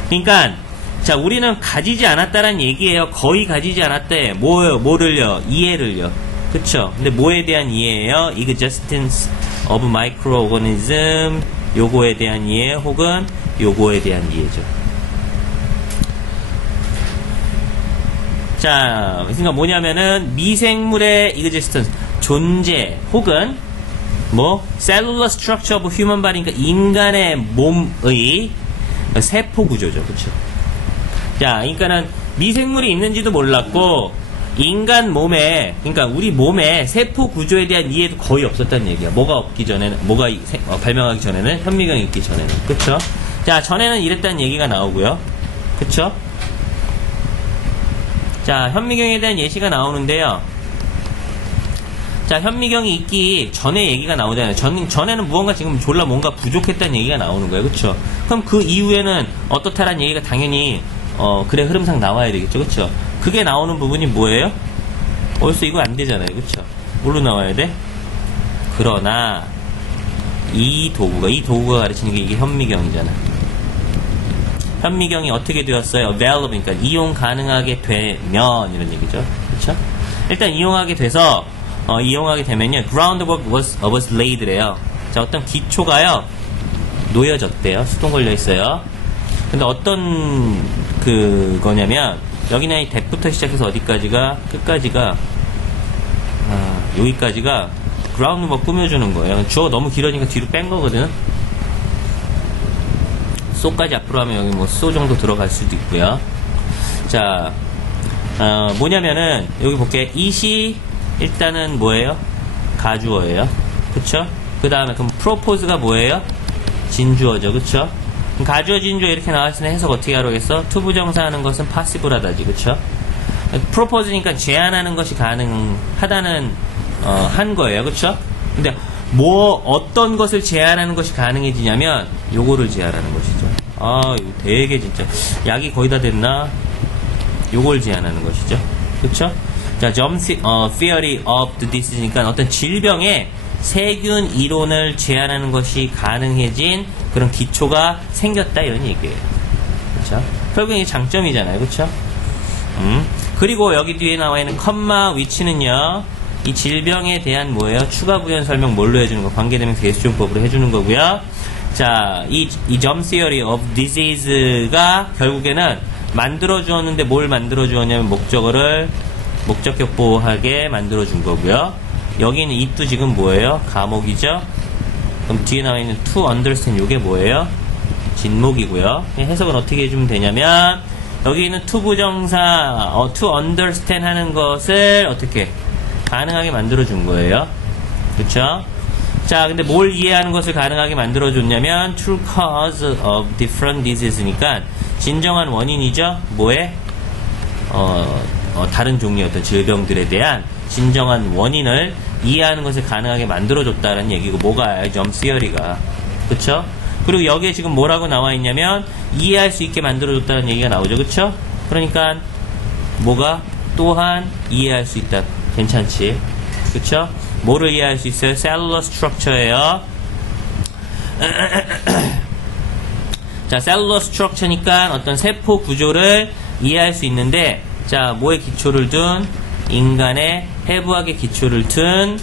그러니까, 자, 우리는 가지지 않았다라는 얘기예요. 거의 가지지 않았대. 뭐를요? 이해를요. 그쵸? 근데 뭐에 대한 이해예요? existence of microorganism, 요거에 대한 이해, 혹은 요거에 대한 이해죠. 자, 그러니까 뭐냐면은 미생물의 existence, 존재, 혹은 뭐 cellular structure of human body, 그러니까 인간의 몸의 세포 구조죠. 그쵸? 자, 그러니까는 미생물이 있는지도 몰랐고 인간 몸에, 그러니까 우리 몸의 세포 구조에 대한 이해도 거의 없었다는 얘기야. 뭐가 발명하기 전에는, 현미경이 있기 전에는. 그쵸? 자, 전에는 이랬다는 얘기가 나오고요. 그쵸? 자, 현미경에 대한 예시가 나오는데요. 자, 현미경이 있기 전에 얘기가 나오잖아요. 전에는 무언가 지금 졸라 뭔가 부족했다는 얘기가 나오는 거예요. 그쵸? 그럼 그 이후에는 어떻다라는 얘기가 당연히, 그래, 흐름상 나와야 되겠죠. 그쵸? 그게 나오는 부분이 뭐예요? 벌써 이거 안 되잖아요. 그쵸? 뭘로 나와야 돼? 그러나, 이 도구가 가르치는 게 이게 현미경이잖아. 현미경이 어떻게 되었어요? available, 그러니까 이용 가능하게 되면, 이런 얘기죠. 그쵸? 일단 이용하게 돼서, 이용하게 되면요, groundwork was laid래요. 자, 어떤 기초가요, 놓여졌대요. 수동 걸려 있어요. 근데 어떤, 그거냐면, 여기는 이 대부터 시작해서 어디까지가, 끝까지가, 여기까지가, groundwork 꾸며주는 거예요. 주어가 너무 길어지니까 뒤로 뺀 거거든. 쏘까지 앞으로 하면 여기 뭐 쏘 정도 들어갈 수도 있고요. 자, 뭐냐면은 여기 볼게요. it이 일단은 뭐예요? 가주어예요. 그쵸? 그 다음에 그럼 propose가 뭐예요? 진주어죠. 그쵸? 그럼 가주어 진주어 이렇게 나왔으면 해석 어떻게 하라겠어? 투부정사 하는 것은 passible하다지. 그쵸? propose니까 제안하는 것이 가능하다는 한 거예요. 그쵸? 근데 어떤 것을 제안하는 것이 가능해지냐면 요거를 제안하는 것이죠. 이거 되게 진짜 약이 거의 다 됐나? 요걸 제안하는 것이죠. 그쵸? 자, theory of the disease니까 어떤 질병의 세균 이론을 제안하는 것이 가능해진 그런 기초가 생겼다 이런 얘기예요. 그쵸? 결국 이게 장점이잖아요. 그쵸? 그리고 여기 뒤에 나와 있는 컴마 위치는요, 이 질병에 대한 뭐예요? 추가 부연 설명 뭘로 해주는 거? 관계대명사 예수종법으로 해주는 거고요. 자, 이 germ theory of disease가 결국에는 만들어 주었는데 뭘 만들어 주었냐면 목적격보하게 만들어 준 거고요. 여기는 it도 지금 뭐예요? 가목이죠. 그럼 뒤에 나와 있는 to understand 요게 뭐예요? 진목이고요. 해석은 어떻게 해주면 되냐면 여기 있는 to 부정사 to understand 하는 것을 어떻게 가능하게 만들어준 거예요. 그쵸? 자, 근데 뭘 이해하는 것을 가능하게 만들어줬냐면 true cause of different disease니까 진정한 원인이죠. 뭐에? 다른 종류의 어떤 질병들에 대한 진정한 원인을 이해하는 것을 가능하게 만들어줬다는 얘기고, 뭐가 점 theory가. 그쵸? 그리고 여기에 지금 뭐라고 나와 있냐면 이해할 수 있게 만들어줬다는 얘기가 나오죠. 그쵸? 그러니까 뭐가 또한 이해할 수 있다. 괜찮지? 그쵸? 뭐를 이해할 수 있어요? 셀룰러 스트럭처예요. 자, 셀룰러 스트럭처니까 어떤 세포 구조를 이해할 수 있는데, 자, 뭐에 기초를 둔? 인간의 해부학의 기초를 둔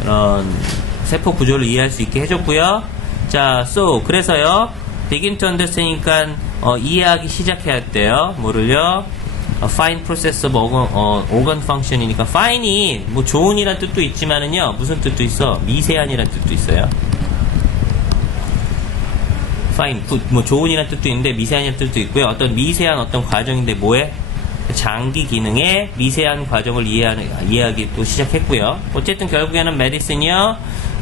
그런 세포 구조를 이해할 수 있게 해줬고요. 자, 그래서요, begin to understand니까 이해하기 시작해야 돼요. 뭐를요? fine process of organ function이니까 fine이 뭐 좋은이란 뜻도 있지만은요, 무슨 뜻도 있어? 미세한이란 뜻도 있어요. fine, 뭐 좋은이란 뜻도 있는데 미세한이란 뜻도 있고요. 어떤 미세한 어떤 과정인데 뭐에? 장기 기능의 미세한 과정을 이해하기 또 시작했고요. 어쨌든 결국에는 메디슨이요,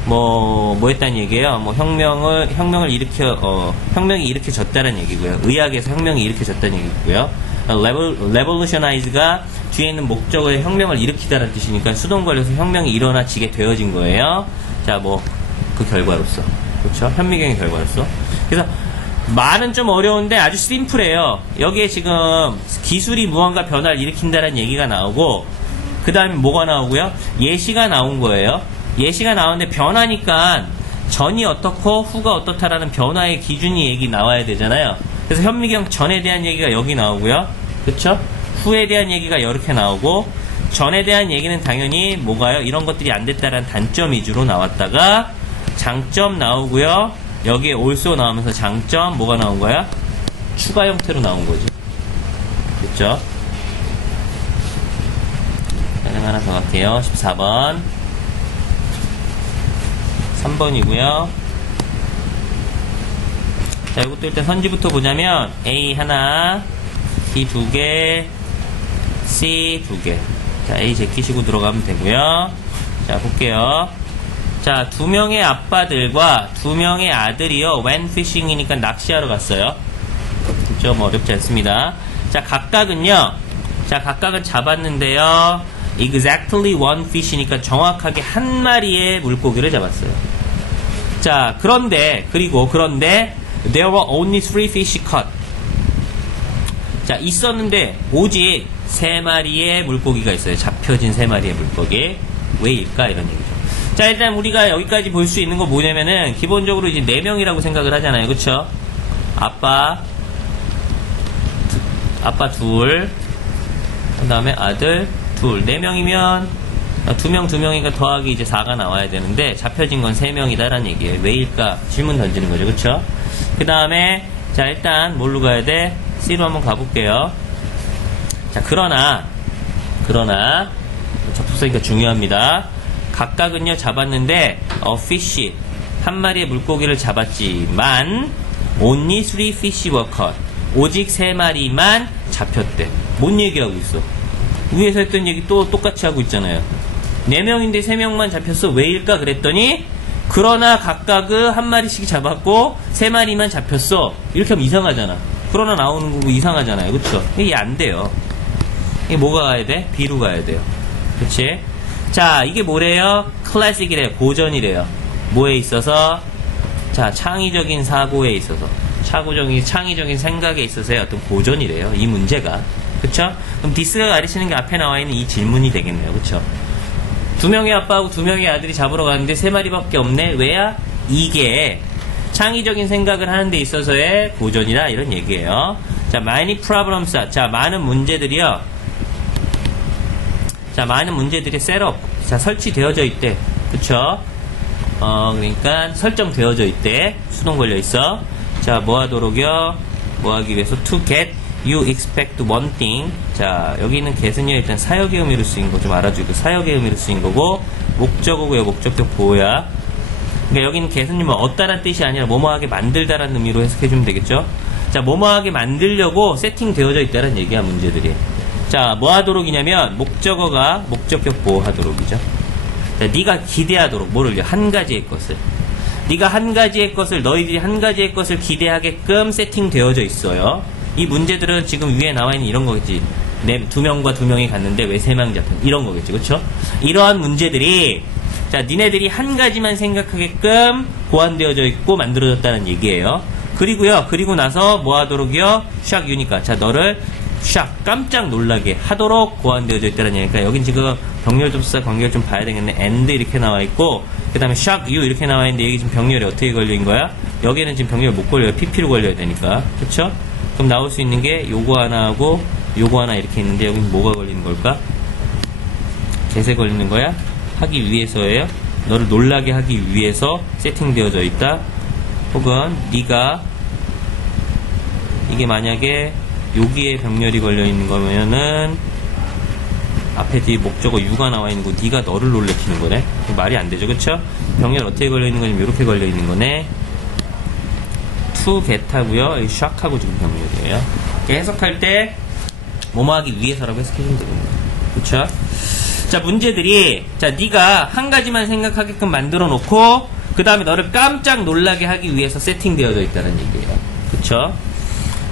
뭐 했다는 얘기예요. 뭐 혁명이 일으켜졌다는 얘기고요. 의학에서 혁명이 일으켜졌다는 얘기고요. revolutionize가 뒤에 있는 목적을 혁명을 일으키다라는 뜻이니까 수동 걸려서 혁명이 일어나지게 되어진 거예요. 자, 뭐 그 결과로서, 그렇죠? 현미경의 결과로서. 그래서 말은 좀 어려운데 아주 심플해요. 여기에 지금 기술이 무언가 변화를 일으킨다는 얘기가 나오고, 그 다음에 뭐가 나오고요? 예시가 나온 거예요. 예시가 나오는데 변화니까 전이 어떻고 후가 어떻다라는 변화의 기준이 얘기 나와야 되잖아요. 그래서 현미경 전에 대한 얘기가 여기 나오고요. 그쵸? 후에 대한 얘기가 이렇게 나오고, 전에 대한 얘기는 당연히 뭐가요? 이런 것들이 안 됐다라는 단점 위주로 나왔다가 장점 나오고요. 여기에 also 나오면서 장점 뭐가 나온 거야? 추가 형태로 나온 거죠. 그쵸? 하나 더 갈게요. 14번 3번이고요. 자, 이것도 일단 선지부터 보자면 A 하나, B 2개, C 2개. 자, A 제끼시고 들어가면 되고요. 자, 볼게요. 자, 2명의 아빠들과 2명의 아들이요, when fishing이니까 낚시하러 갔어요. 그쵸? 뭐 어렵지 않습니다. 자, 각각은 잡았는데요, exactly one fish니까 정확하게 한 마리의 물고기를 잡았어요. 자, 그런데 there were only 3 fish caught. 자, 있었는데 오직 3마리의 물고기가 있어요. 잡혀진 3마리의 물고기. 왜일까? 이런 얘기죠. 자, 일단 우리가 여기까지 볼 수 있는 거 뭐냐면은 기본적으로 이제 4명이라고 생각을 하잖아요. 그쵸? 아빠 둘, 그 다음에 아들 둘, 4명이면 2명이니까 더하기 이제 4가 나와야 되는데 잡혀진 건 3명이다라는 얘기예요. 왜일까? 질문 던지는 거죠. 그쵸? 그 다음에 자, 일단 뭘로 가야 돼? C로 한번 가볼게요. 자, 그러나 접속사니까 중요합니다. 각각은요 잡았는데 fish 한 마리의 물고기를 잡았지만 only 3 fish were caught. 오직 3마리만 잡혔대. 뭔 얘기하고 있어? 위에서 했던 얘기 또 똑같이 하고 있잖아요. 4명인데 3명만 잡혔어. 왜일까? 그랬더니 그러나 각각은 한 마리씩 잡았고 3마리만 잡혔어. 이렇게 하면 이상하잖아. 그러나 나오는 거고 이상하잖아요. 그쵸? 이게 안 돼요. 이게 뭐가 가야 돼? B로 가야 돼요. 그치? 자, 이게 뭐래요? 클래식이래요. 고전이래요. 뭐에 있어서? 자, 창의적인 사고에 있어서. 창의적인 생각에 있어서의 어떤 고전이래요. 이 문제가. 그쵸? 그럼 디스가 가르치는 게 앞에 나와 있는 이 질문이 되겠네요. 그쵸? 2명의 아빠하고 2명의 아들이 잡으러 가는데 3마리밖에 없네. 왜야? 이게 창의적인 생각을 하는 데 있어서의 고전이다. 이런 얘기예요. 자, many problems. 자, 많은 문제들이요. 자, 많은 문제들이 셋업. 자, 설치되어져 있대. 그쵸? 그러니까 설정되어져 있대. 수동 걸려 있어. 자, 뭐 하도록요? 뭐 하기 위해서 to get you expect one thing. 자, 여기 있는 get은요, 일단 사역의 의미로 쓰인 거 좀 알아주고, 사역의 의미로 쓰인 거고, 목적어고요, 목적격 보호야. 그러니까 여기는 get은 뭐 얻다란 뜻이 아니라 뭐뭐하게 만들다라는 의미로 해석해주면 되겠죠? 자, 뭐뭐하게 만들려고 세팅되어져 있다는 얘기야, 문제들이. 자, 뭐 하도록이냐면, 목적어가 목적격 보호하도록이죠. 자, 네가 기대하도록, 뭐를요? 한 가지의 것을. 네가 한 가지의 것을, 너희들이 한 가지의 것을 기대하게끔 세팅되어져 있어요. 이 문제들은 지금 위에 나와 있는 이런 거겠지. 2명과 2명이 갔는데 왜 3명 잡힌? 이런 거겠지. 그쵸? 이러한 문제들이, 자, 니네들이 한 가지만 생각하게끔 고안되어져 있고 만들어졌다는 얘기예요. 그리고 나서 뭐 하도록이요? shock you니까. 자, 너를 shock, 깜짝 놀라게 하도록 고안되어져 있다는 얘기니까 여긴 지금 병렬 접수사 관계를 좀 봐야 되겠네. and 이렇게 나와 있고, 그 다음에 shock you 이렇게 나와 있는데 여기 지금 병렬이 어떻게 걸려있는 거야? 여기는 지금 병렬 못 걸려요. pp로 걸려야 되니까. 그쵸? 그럼 나올 수 있는 게 요거 하나 하고 요거 하나 이렇게 있는데 여기는 뭐가 걸리는 걸까? get에 걸리는 거야? 하기 위해서예요? 너를 놀라게 하기 위해서 세팅되어져 있다? 혹은 네가 이게 만약에 여기에 병렬이 걸려있는 거면은 앞에 뒤에 목적어 유가 나와 있는 거 네가 너를 놀래키는 거네? 말이 안 되죠. 그쵸? 병렬 어떻게 걸려있는 거냐면 이렇게 걸려있는 거네. to get 하고요. shock하고 지금 병렬이에요. 해석할 때 뭐뭐 하기 위해서라고 해석해주면 되겠네요. 그쵸? 자, 문제들이, 자, 네가 한 가지만 생각하게끔 만들어 놓고 그 다음에 너를 깜짝 놀라게 하기 위해서 세팅되어져 있다는 얘기예요. 그쵸?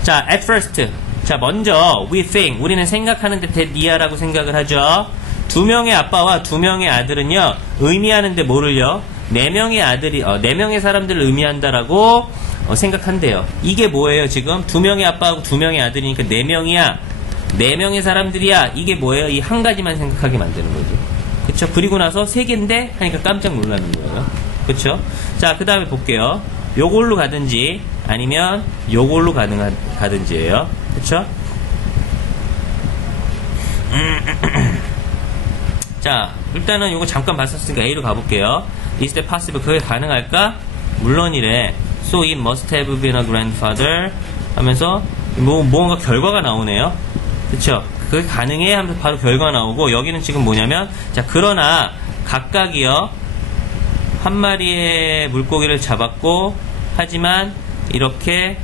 자, at first. 자, 먼저 we think, 우리는 생각하는데 that near라고 생각을 하죠. 2명의 아빠와 2명의 아들은요, 의미하는데 뭐를요? 4명의 아들이 4명의 사람들을 의미한다라고 생각한대요. 이게 뭐예요? 지금 2명의 아빠하고 2명의 아들이니까 4명이야. 4명의 사람들이야. 이게 뭐예요? 이 한 가지만 생각하게 만드는 거지. 그쵸? 그리고 나서 3개인데 하니까 깜짝 놀라는 거예요. 그쵸? 자, 그 다음에 볼게요. 요걸로 가든지 아니면 요걸로 가든지예요. 그쵸? 자, 일단은 요거 잠깐 봤었으니까 A로 가볼게요. Is that possible? 그게 가능할까? 물론이래. So it must have been a grandfather 하면서 뭔가 결과가 나오네요. 그쵸? 그게 가능해 하면서 바로 결과가 나오고, 여기는 지금 뭐냐면, 자, 그러나 각각이요 한 마리의 물고기를 잡았고, 하지만 이렇게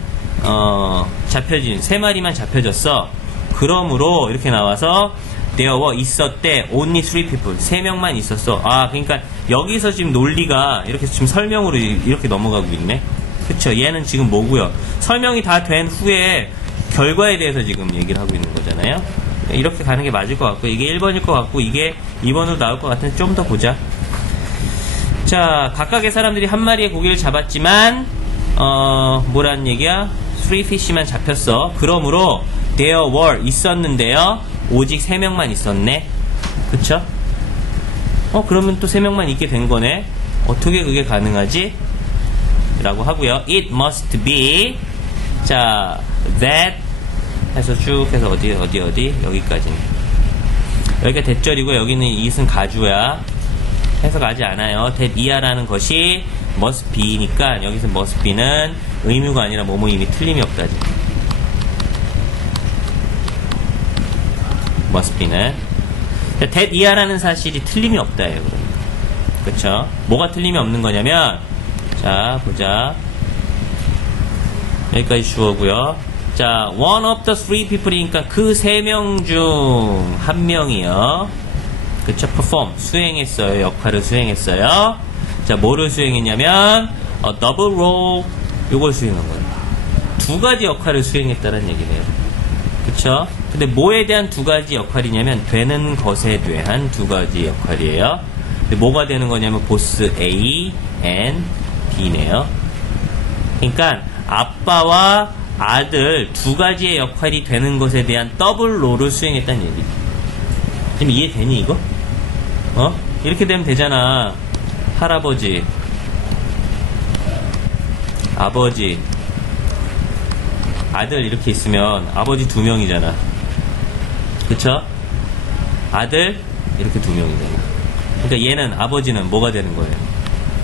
잡혀진 3마리만 잡혀졌어. 그러므로 이렇게 나와서 there were 있었대 only 3 people 3명만 있었어. 아, 그러니까 여기서 지금 논리가 이렇게 지금 설명으로 이렇게 넘어가고 있네. 그쵸? 얘는 지금 뭐고요? 설명이 다 된 후에 결과에 대해서 지금 얘기를 하고 있는 거잖아요. 이렇게 가는 게 맞을 것 같고, 이게 1번일 것 같고, 이게 2번으로 나올 것 같은데 좀 더 보자. 자, 각각의 사람들이 한 마리의 고기를 잡았지만, 뭐라는 얘기야? 3fish만 잡혔어. 그러므로, there were 있었는데요. 오직 3명만 있었네. 그쵸? 그러면 또 3명만 있게 된 거네. 어떻게 그게 가능하지? 라고 하고요. It must be. 자, that 해서 쭉 해서 어디 여기까지는. 여기가 대절이고 여기는 it은 가주야. 해석하지 않아요. that 이하라는 것이 must be니까 여기서 must be는 의무가 아니라 뭐뭐임이 틀림이 없다지. must be는 that 이하라는 사실이 틀림이 없다예요. 그러니까. 그쵸? 뭐가 틀림이 없는 거냐면, 자 보자. 여기까지 주어고요. 자, one of the three people이니까 그 3명 중 한 명이요. 그쵸? perform 수행했어요. 역할을 수행했어요. 자, 뭐를 수행했냐면 double role 요걸 수행한 거예요. 2가지 역할을 수행했다는 얘기네요. 그쵸? 근데 뭐에 대한 2가지 역할이냐면 되는 것에 대한 2가지 역할이에요. 근데 뭐가 되는 거냐면 보스 A and B네요. 그러니까 아빠와 아들 2가지의 역할이 되는 것에 대한 더블 롤을 수행했다는 얘기죠. 지금 이해되니 이거? 이렇게 되면 되잖아. 할아버지, 아버지, 아들 이렇게 있으면 아버지 2명이잖아. 그쵸? 아들 이렇게 2명이잖아. 그러니까 얘는 아버지는 뭐가 되는 거예요?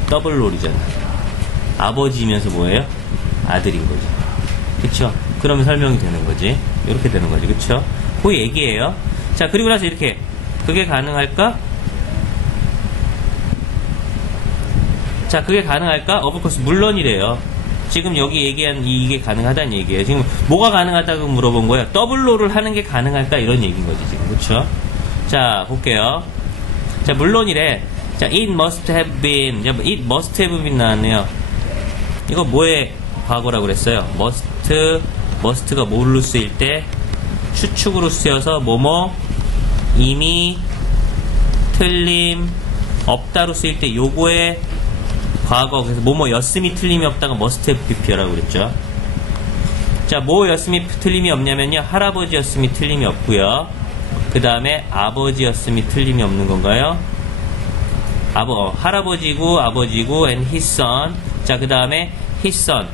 더블 롤이잖아. 아버지이면서 뭐예요? 아들인 거지. 그쵸? 그러면 설명이 되는 거지. 이렇게 되는 거지. 그쵸? 그 얘기예요. 자, 그리고 나서 이렇게 그게 가능할까? 자, 그게 가능할까? Of course, 물론이래요. 지금 여기 얘기한 이게 가능하다는 얘기예요. 지금 뭐가 가능하다고 물어본 거예요? 더블 롤을 하는 게 가능할까? 이런 얘기인 거지, 지금. 그쵸? 자, 볼게요. 자, 물론이래. 자, it must have been. 자, it must have been 나왔네요. 이거 뭐의 과거라고 그랬어요? must가 뭘로 쓰일 때? 추측으로 쓰여서 뭐뭐, 이미, 틀림, 없다로 쓰일 때 요거의 과거. 그래서 뭐뭐였음이 틀림이 없다가 must have BP라고 그랬죠. 자, 뭐였음이 틀림이 없냐면요. 할아버지였음이 틀림이 없고요. 그 다음에 아버지였음이 틀림이 없는 건가요? 할아버지고 아버지고 and his son. 자, 그 다음에 his son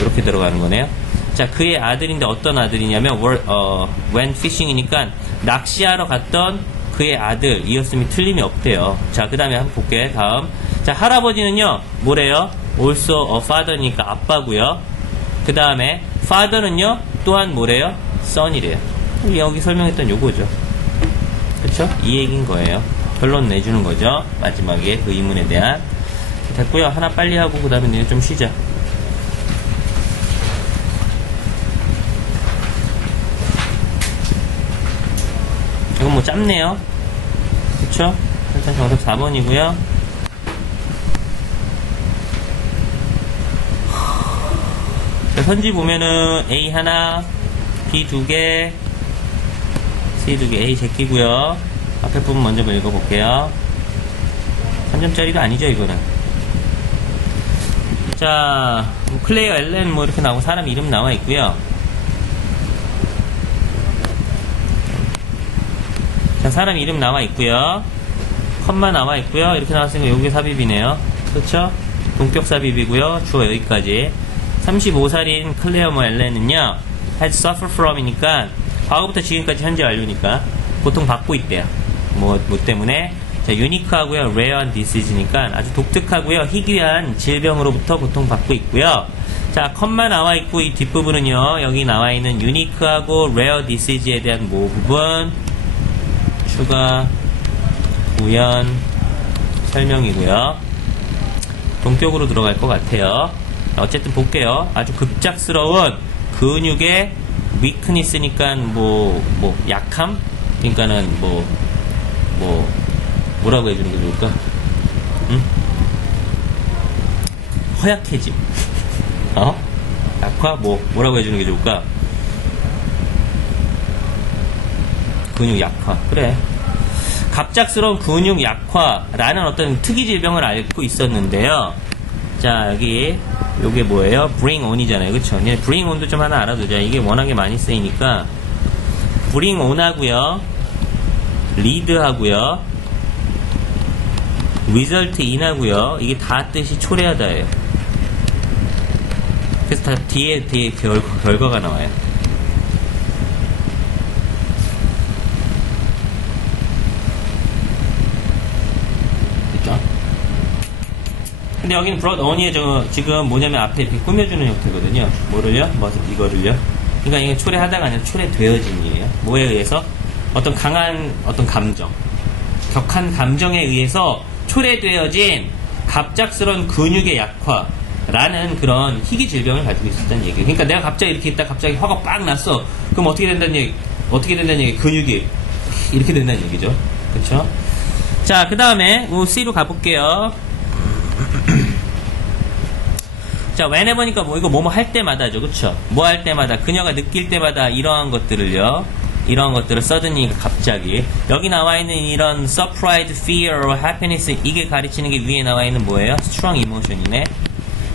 이렇게 들어가는 거네요. 자, 그의 아들인데 어떤 아들이냐면 when fishing이니까 낚시하러 갔던 그의 아들 이었음이 틀림이 없대요. 자, 그 다음에 한번 볼게. 다음. 자, 할아버지는요 뭐래요? also a father니까 아빠고요. 그 다음에 father는요 또한 뭐래요? son이래요. 여기 설명했던 요거죠. 그쵸? 이 얘기인 거예요. 결론 내주는 거죠. 마지막에 그 의문에 대한. 됐고요. 하나 빨리 하고 그 다음에 내일 좀 쉬자. 이건 뭐 짧네요. 그쵸? 일단 정답 4번이고요. 자, 선지 보면은 A 하나, B 2개, C 2개, A 제끼고요. 앞에 부분 먼저 읽어볼게요. 3점짜리도 아니죠, 이거는. 자, 클레어, 엘렌 뭐 이렇게 나오고 사람 이름 나와 있고요. 자, 사람 이름 나와 있고요. 컴마 나와 있고요. 이렇게 나왔으니까 여기 삽입이네요. 그렇죠? 동격 삽입이고요. 주어 여기까지. 35살인 클레어 뭐 엘렌은요, had suffered from이니까 과거부터 지금까지 현재 완료니까 고통 받고 있대요. 뭐 때문에? 자, 유니크하고요, rare disease니까 아주 독특하고요, 희귀한 질병으로부터 고통받고 있고요. 자, 컴마 나와 있고 이 뒷부분은요, 여기 나와 있는 유니크하고 rare disease에 대한 뭐 부분 추가 구현 설명이고요. 동격으로 들어갈 것 같아요. 어쨌든 볼게요. 아주 급작스러운 근육의 weakness니까 뭐 약함? 그러니까는 뭐라고 해주는 게 좋을까? 응? 허약해짐. 약화? 뭐라고 해주는 게 좋을까? 근육 약화. 그래. 갑작스러운 근육 약화라는 어떤 특이 질병을 앓고 있었는데요. 자, 여기 요게 뭐예요? bring on이잖아요. 그쵸? bring on도 좀 하나 알아두자. 이게 워낙에 많이 쓰이니까 bring on 하고요, lead 하고요, result in 하고요. 이게 다 뜻이 초래하다예요. 그래서 다 뒤에 결과가 나와요. 됐죠? 근데 여기는 brought on이 지금 뭐냐면 앞에 이렇게 꾸며주는 형태거든요. 뭐를요? 이거를요. 그러니까 이게 초래하다가 아니라 초래되어짐이에요. 뭐에 의해서? 어떤 강한 어떤 감정, 격한 감정에 의해서 초래되어진 갑작스러운 근육의 약화라는 그런 희귀 질병을 가지고 있었다는 얘기예요. 그러니까 내가 갑자기 이렇게 있다 갑자기 화가 빡 났어. 그럼 어떻게 된다는 얘기? 근육이 이렇게 된다는 얘기죠. 그렇죠? 자, 그 다음에 C로 가볼게요. 자, whenever니까 뭐 이거 뭐뭐 할 때마다죠. 그쵸? 뭐 할 때마다, 그녀가 느낄 때마다 이러한 것들을요, 이러한 것들을 suddenly, 갑자기 여기 나와 있는 이런 surprise, fear, or happiness, 이게 가르치는 게 위에 나와 있는 뭐예요? strong emotion이네.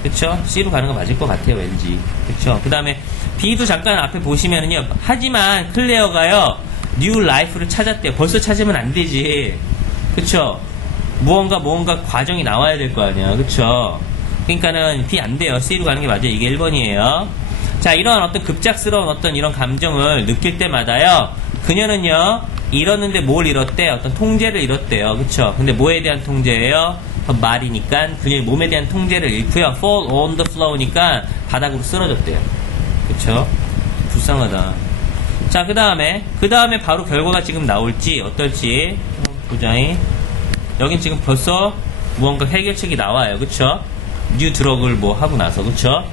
그쵸? C로 가는 거 맞을 것 같아요, 왠지. 그쵸? 그 다음에 B도 잠깐 앞에 보시면은요, 하지만 클레어가요 new life를 찾았대요. 벌써 찾으면 안 되지. 그쵸? 무언가 과정이 나와야 될 거 아니야. 그쵸? 그러니까는 B 안 돼요. C로 가는 게 맞아요. 이게 1번이에요. 자, 이런 어떤 급작스러운 어떤 이런 감정을 느낄 때마다요, 그녀는요, 잃었는데 뭘 잃었대? 어떤 통제를 잃었대요. 그쵸? 근데 뭐에 대한 통제예요? 말이니까 그녀의 몸에 대한 통제를 잃고요. fall on the floor니까 바닥으로 쓰러졌대요. 그쵸? 불쌍하다. 자, 그 다음에 바로 결과가 지금 나올지, 어떨지, 보자잉. 여긴 지금 벌써 무언가 해결책이 나와요. 그쵸? 뉴 드럭을 뭐 하고 나서. 그쵸?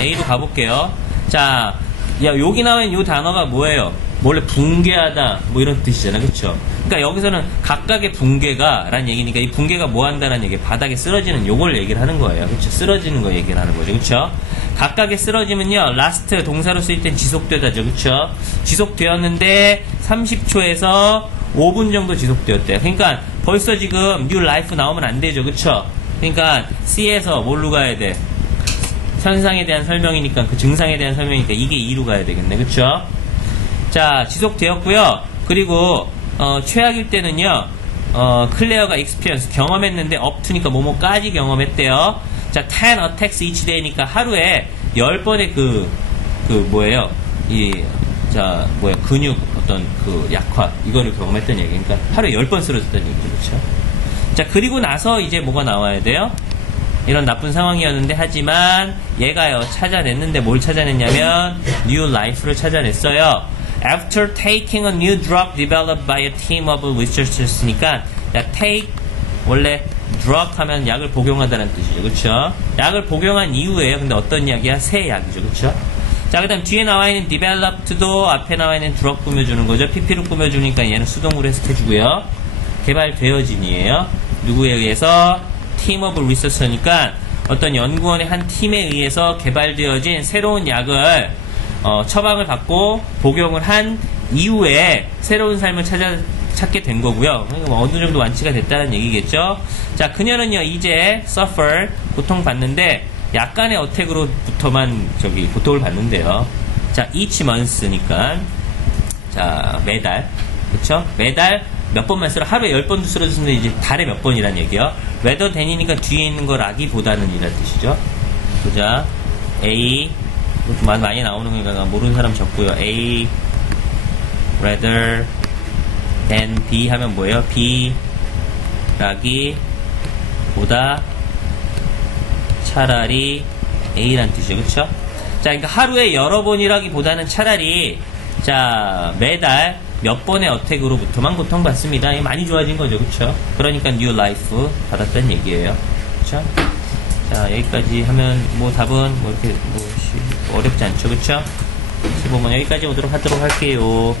A로 가볼게요. 자, 여기 나온 이 단어가 뭐예요? 원래 붕괴하다 뭐 이런 뜻이잖아. 그쵸? 그러니까 여기서는 각각의 붕괴가 라는 얘기니까 이 붕괴가 뭐 한다는 얘기, 바닥에 쓰러지는 요걸 얘기를 하는 거예요. 그쵸? 쓰러지는 거 얘기를 하는 거죠. 그쵸? 각각의 쓰러짐은요, last 동사로 쓰일 땐 지속되다죠. 그쵸? 지속되었는데 30초에서 5분 정도 지속되었대요. 그러니까 벌써 지금 new life 나오면 안 되죠. 그쵸? 그러니까 C에서 뭘로 가야 돼? 현상에 대한 설명이니까, 그 증상에 대한 설명이니까 이게 2로 가야 되겠네. 그쵸? 자, 지속되었고요. 그리고 최악일 때는요, 클레어가 experience 경험했는데 up to니까 뭐뭐까지 경험했대요. 자, 10 attacks each day니까 하루에 10번의 뭐예요? 근육 어떤 그 약화, 이거를 경험했던 얘기. 그러니까 하루에 10번 쓰러졌다는 얘기죠. 그쵸? 자, 그리고 나서 이제 뭐가 나와야 돼요? 이런 나쁜 상황이었는데, 하지만 얘가요, 찾아냈는데 뭘 찾아냈냐면 new life를 찾아냈어요. After taking a new drug developed by a team of researchers니까, take, 원래 drug 하면 약을 복용하다는 뜻이죠. 그쵸? 약을 복용한 이후에요. 근데 어떤 약이야? 새 약이죠. 그쵸? 자, 그 다음 뒤에 나와 있는 developed도 앞에 나와 있는 drug 꾸며주는 거죠. pp로 꾸며주니까 얘는 수동으로 해석해주고요. 개발되어진이에요. 누구에 의해서? 팀 오브 리서처니까 어떤 연구원의 한 팀에 의해서 개발되어진 새로운 약을 처방을 받고 복용을 한 이후에 새로운 삶을 찾게 된 거고요. 어느 정도 완치가 됐다는 얘기겠죠. 자, 그녀는요 이제 suffer, 고통받는데 약간의 어택으로부터만 고통을 받는데요. 자, each month니까 자, 매달, 그쵸? 매달 몇 번만 하루에 10번도 쓰러졌는데 이제 달에 몇 번이란 얘기요. rather than이니까 뒤에 있는 거 라기보다는 이란 뜻이죠. 보자. A, 많이 나오는 거니까 모르는 사람 적고요. A, rather than B 하면 뭐예요? B, 라기보다 차라리 A란 뜻이죠. 그쵸? 자, 그러니까 하루에 여러 번이라기보다는 차라리, 자, 매달 몇 번의 어택으로부터만 고통받습니다. 많이 좋아진 거죠. 그쵸? 그러니까 new life 받았다는 얘기예요. 그쵸? 자, 여기까지 하면 뭐 답은 뭐 이렇게 뭐 어렵지 않죠. 그쵸? 15번 여기까지 오도록 하도록 할게요.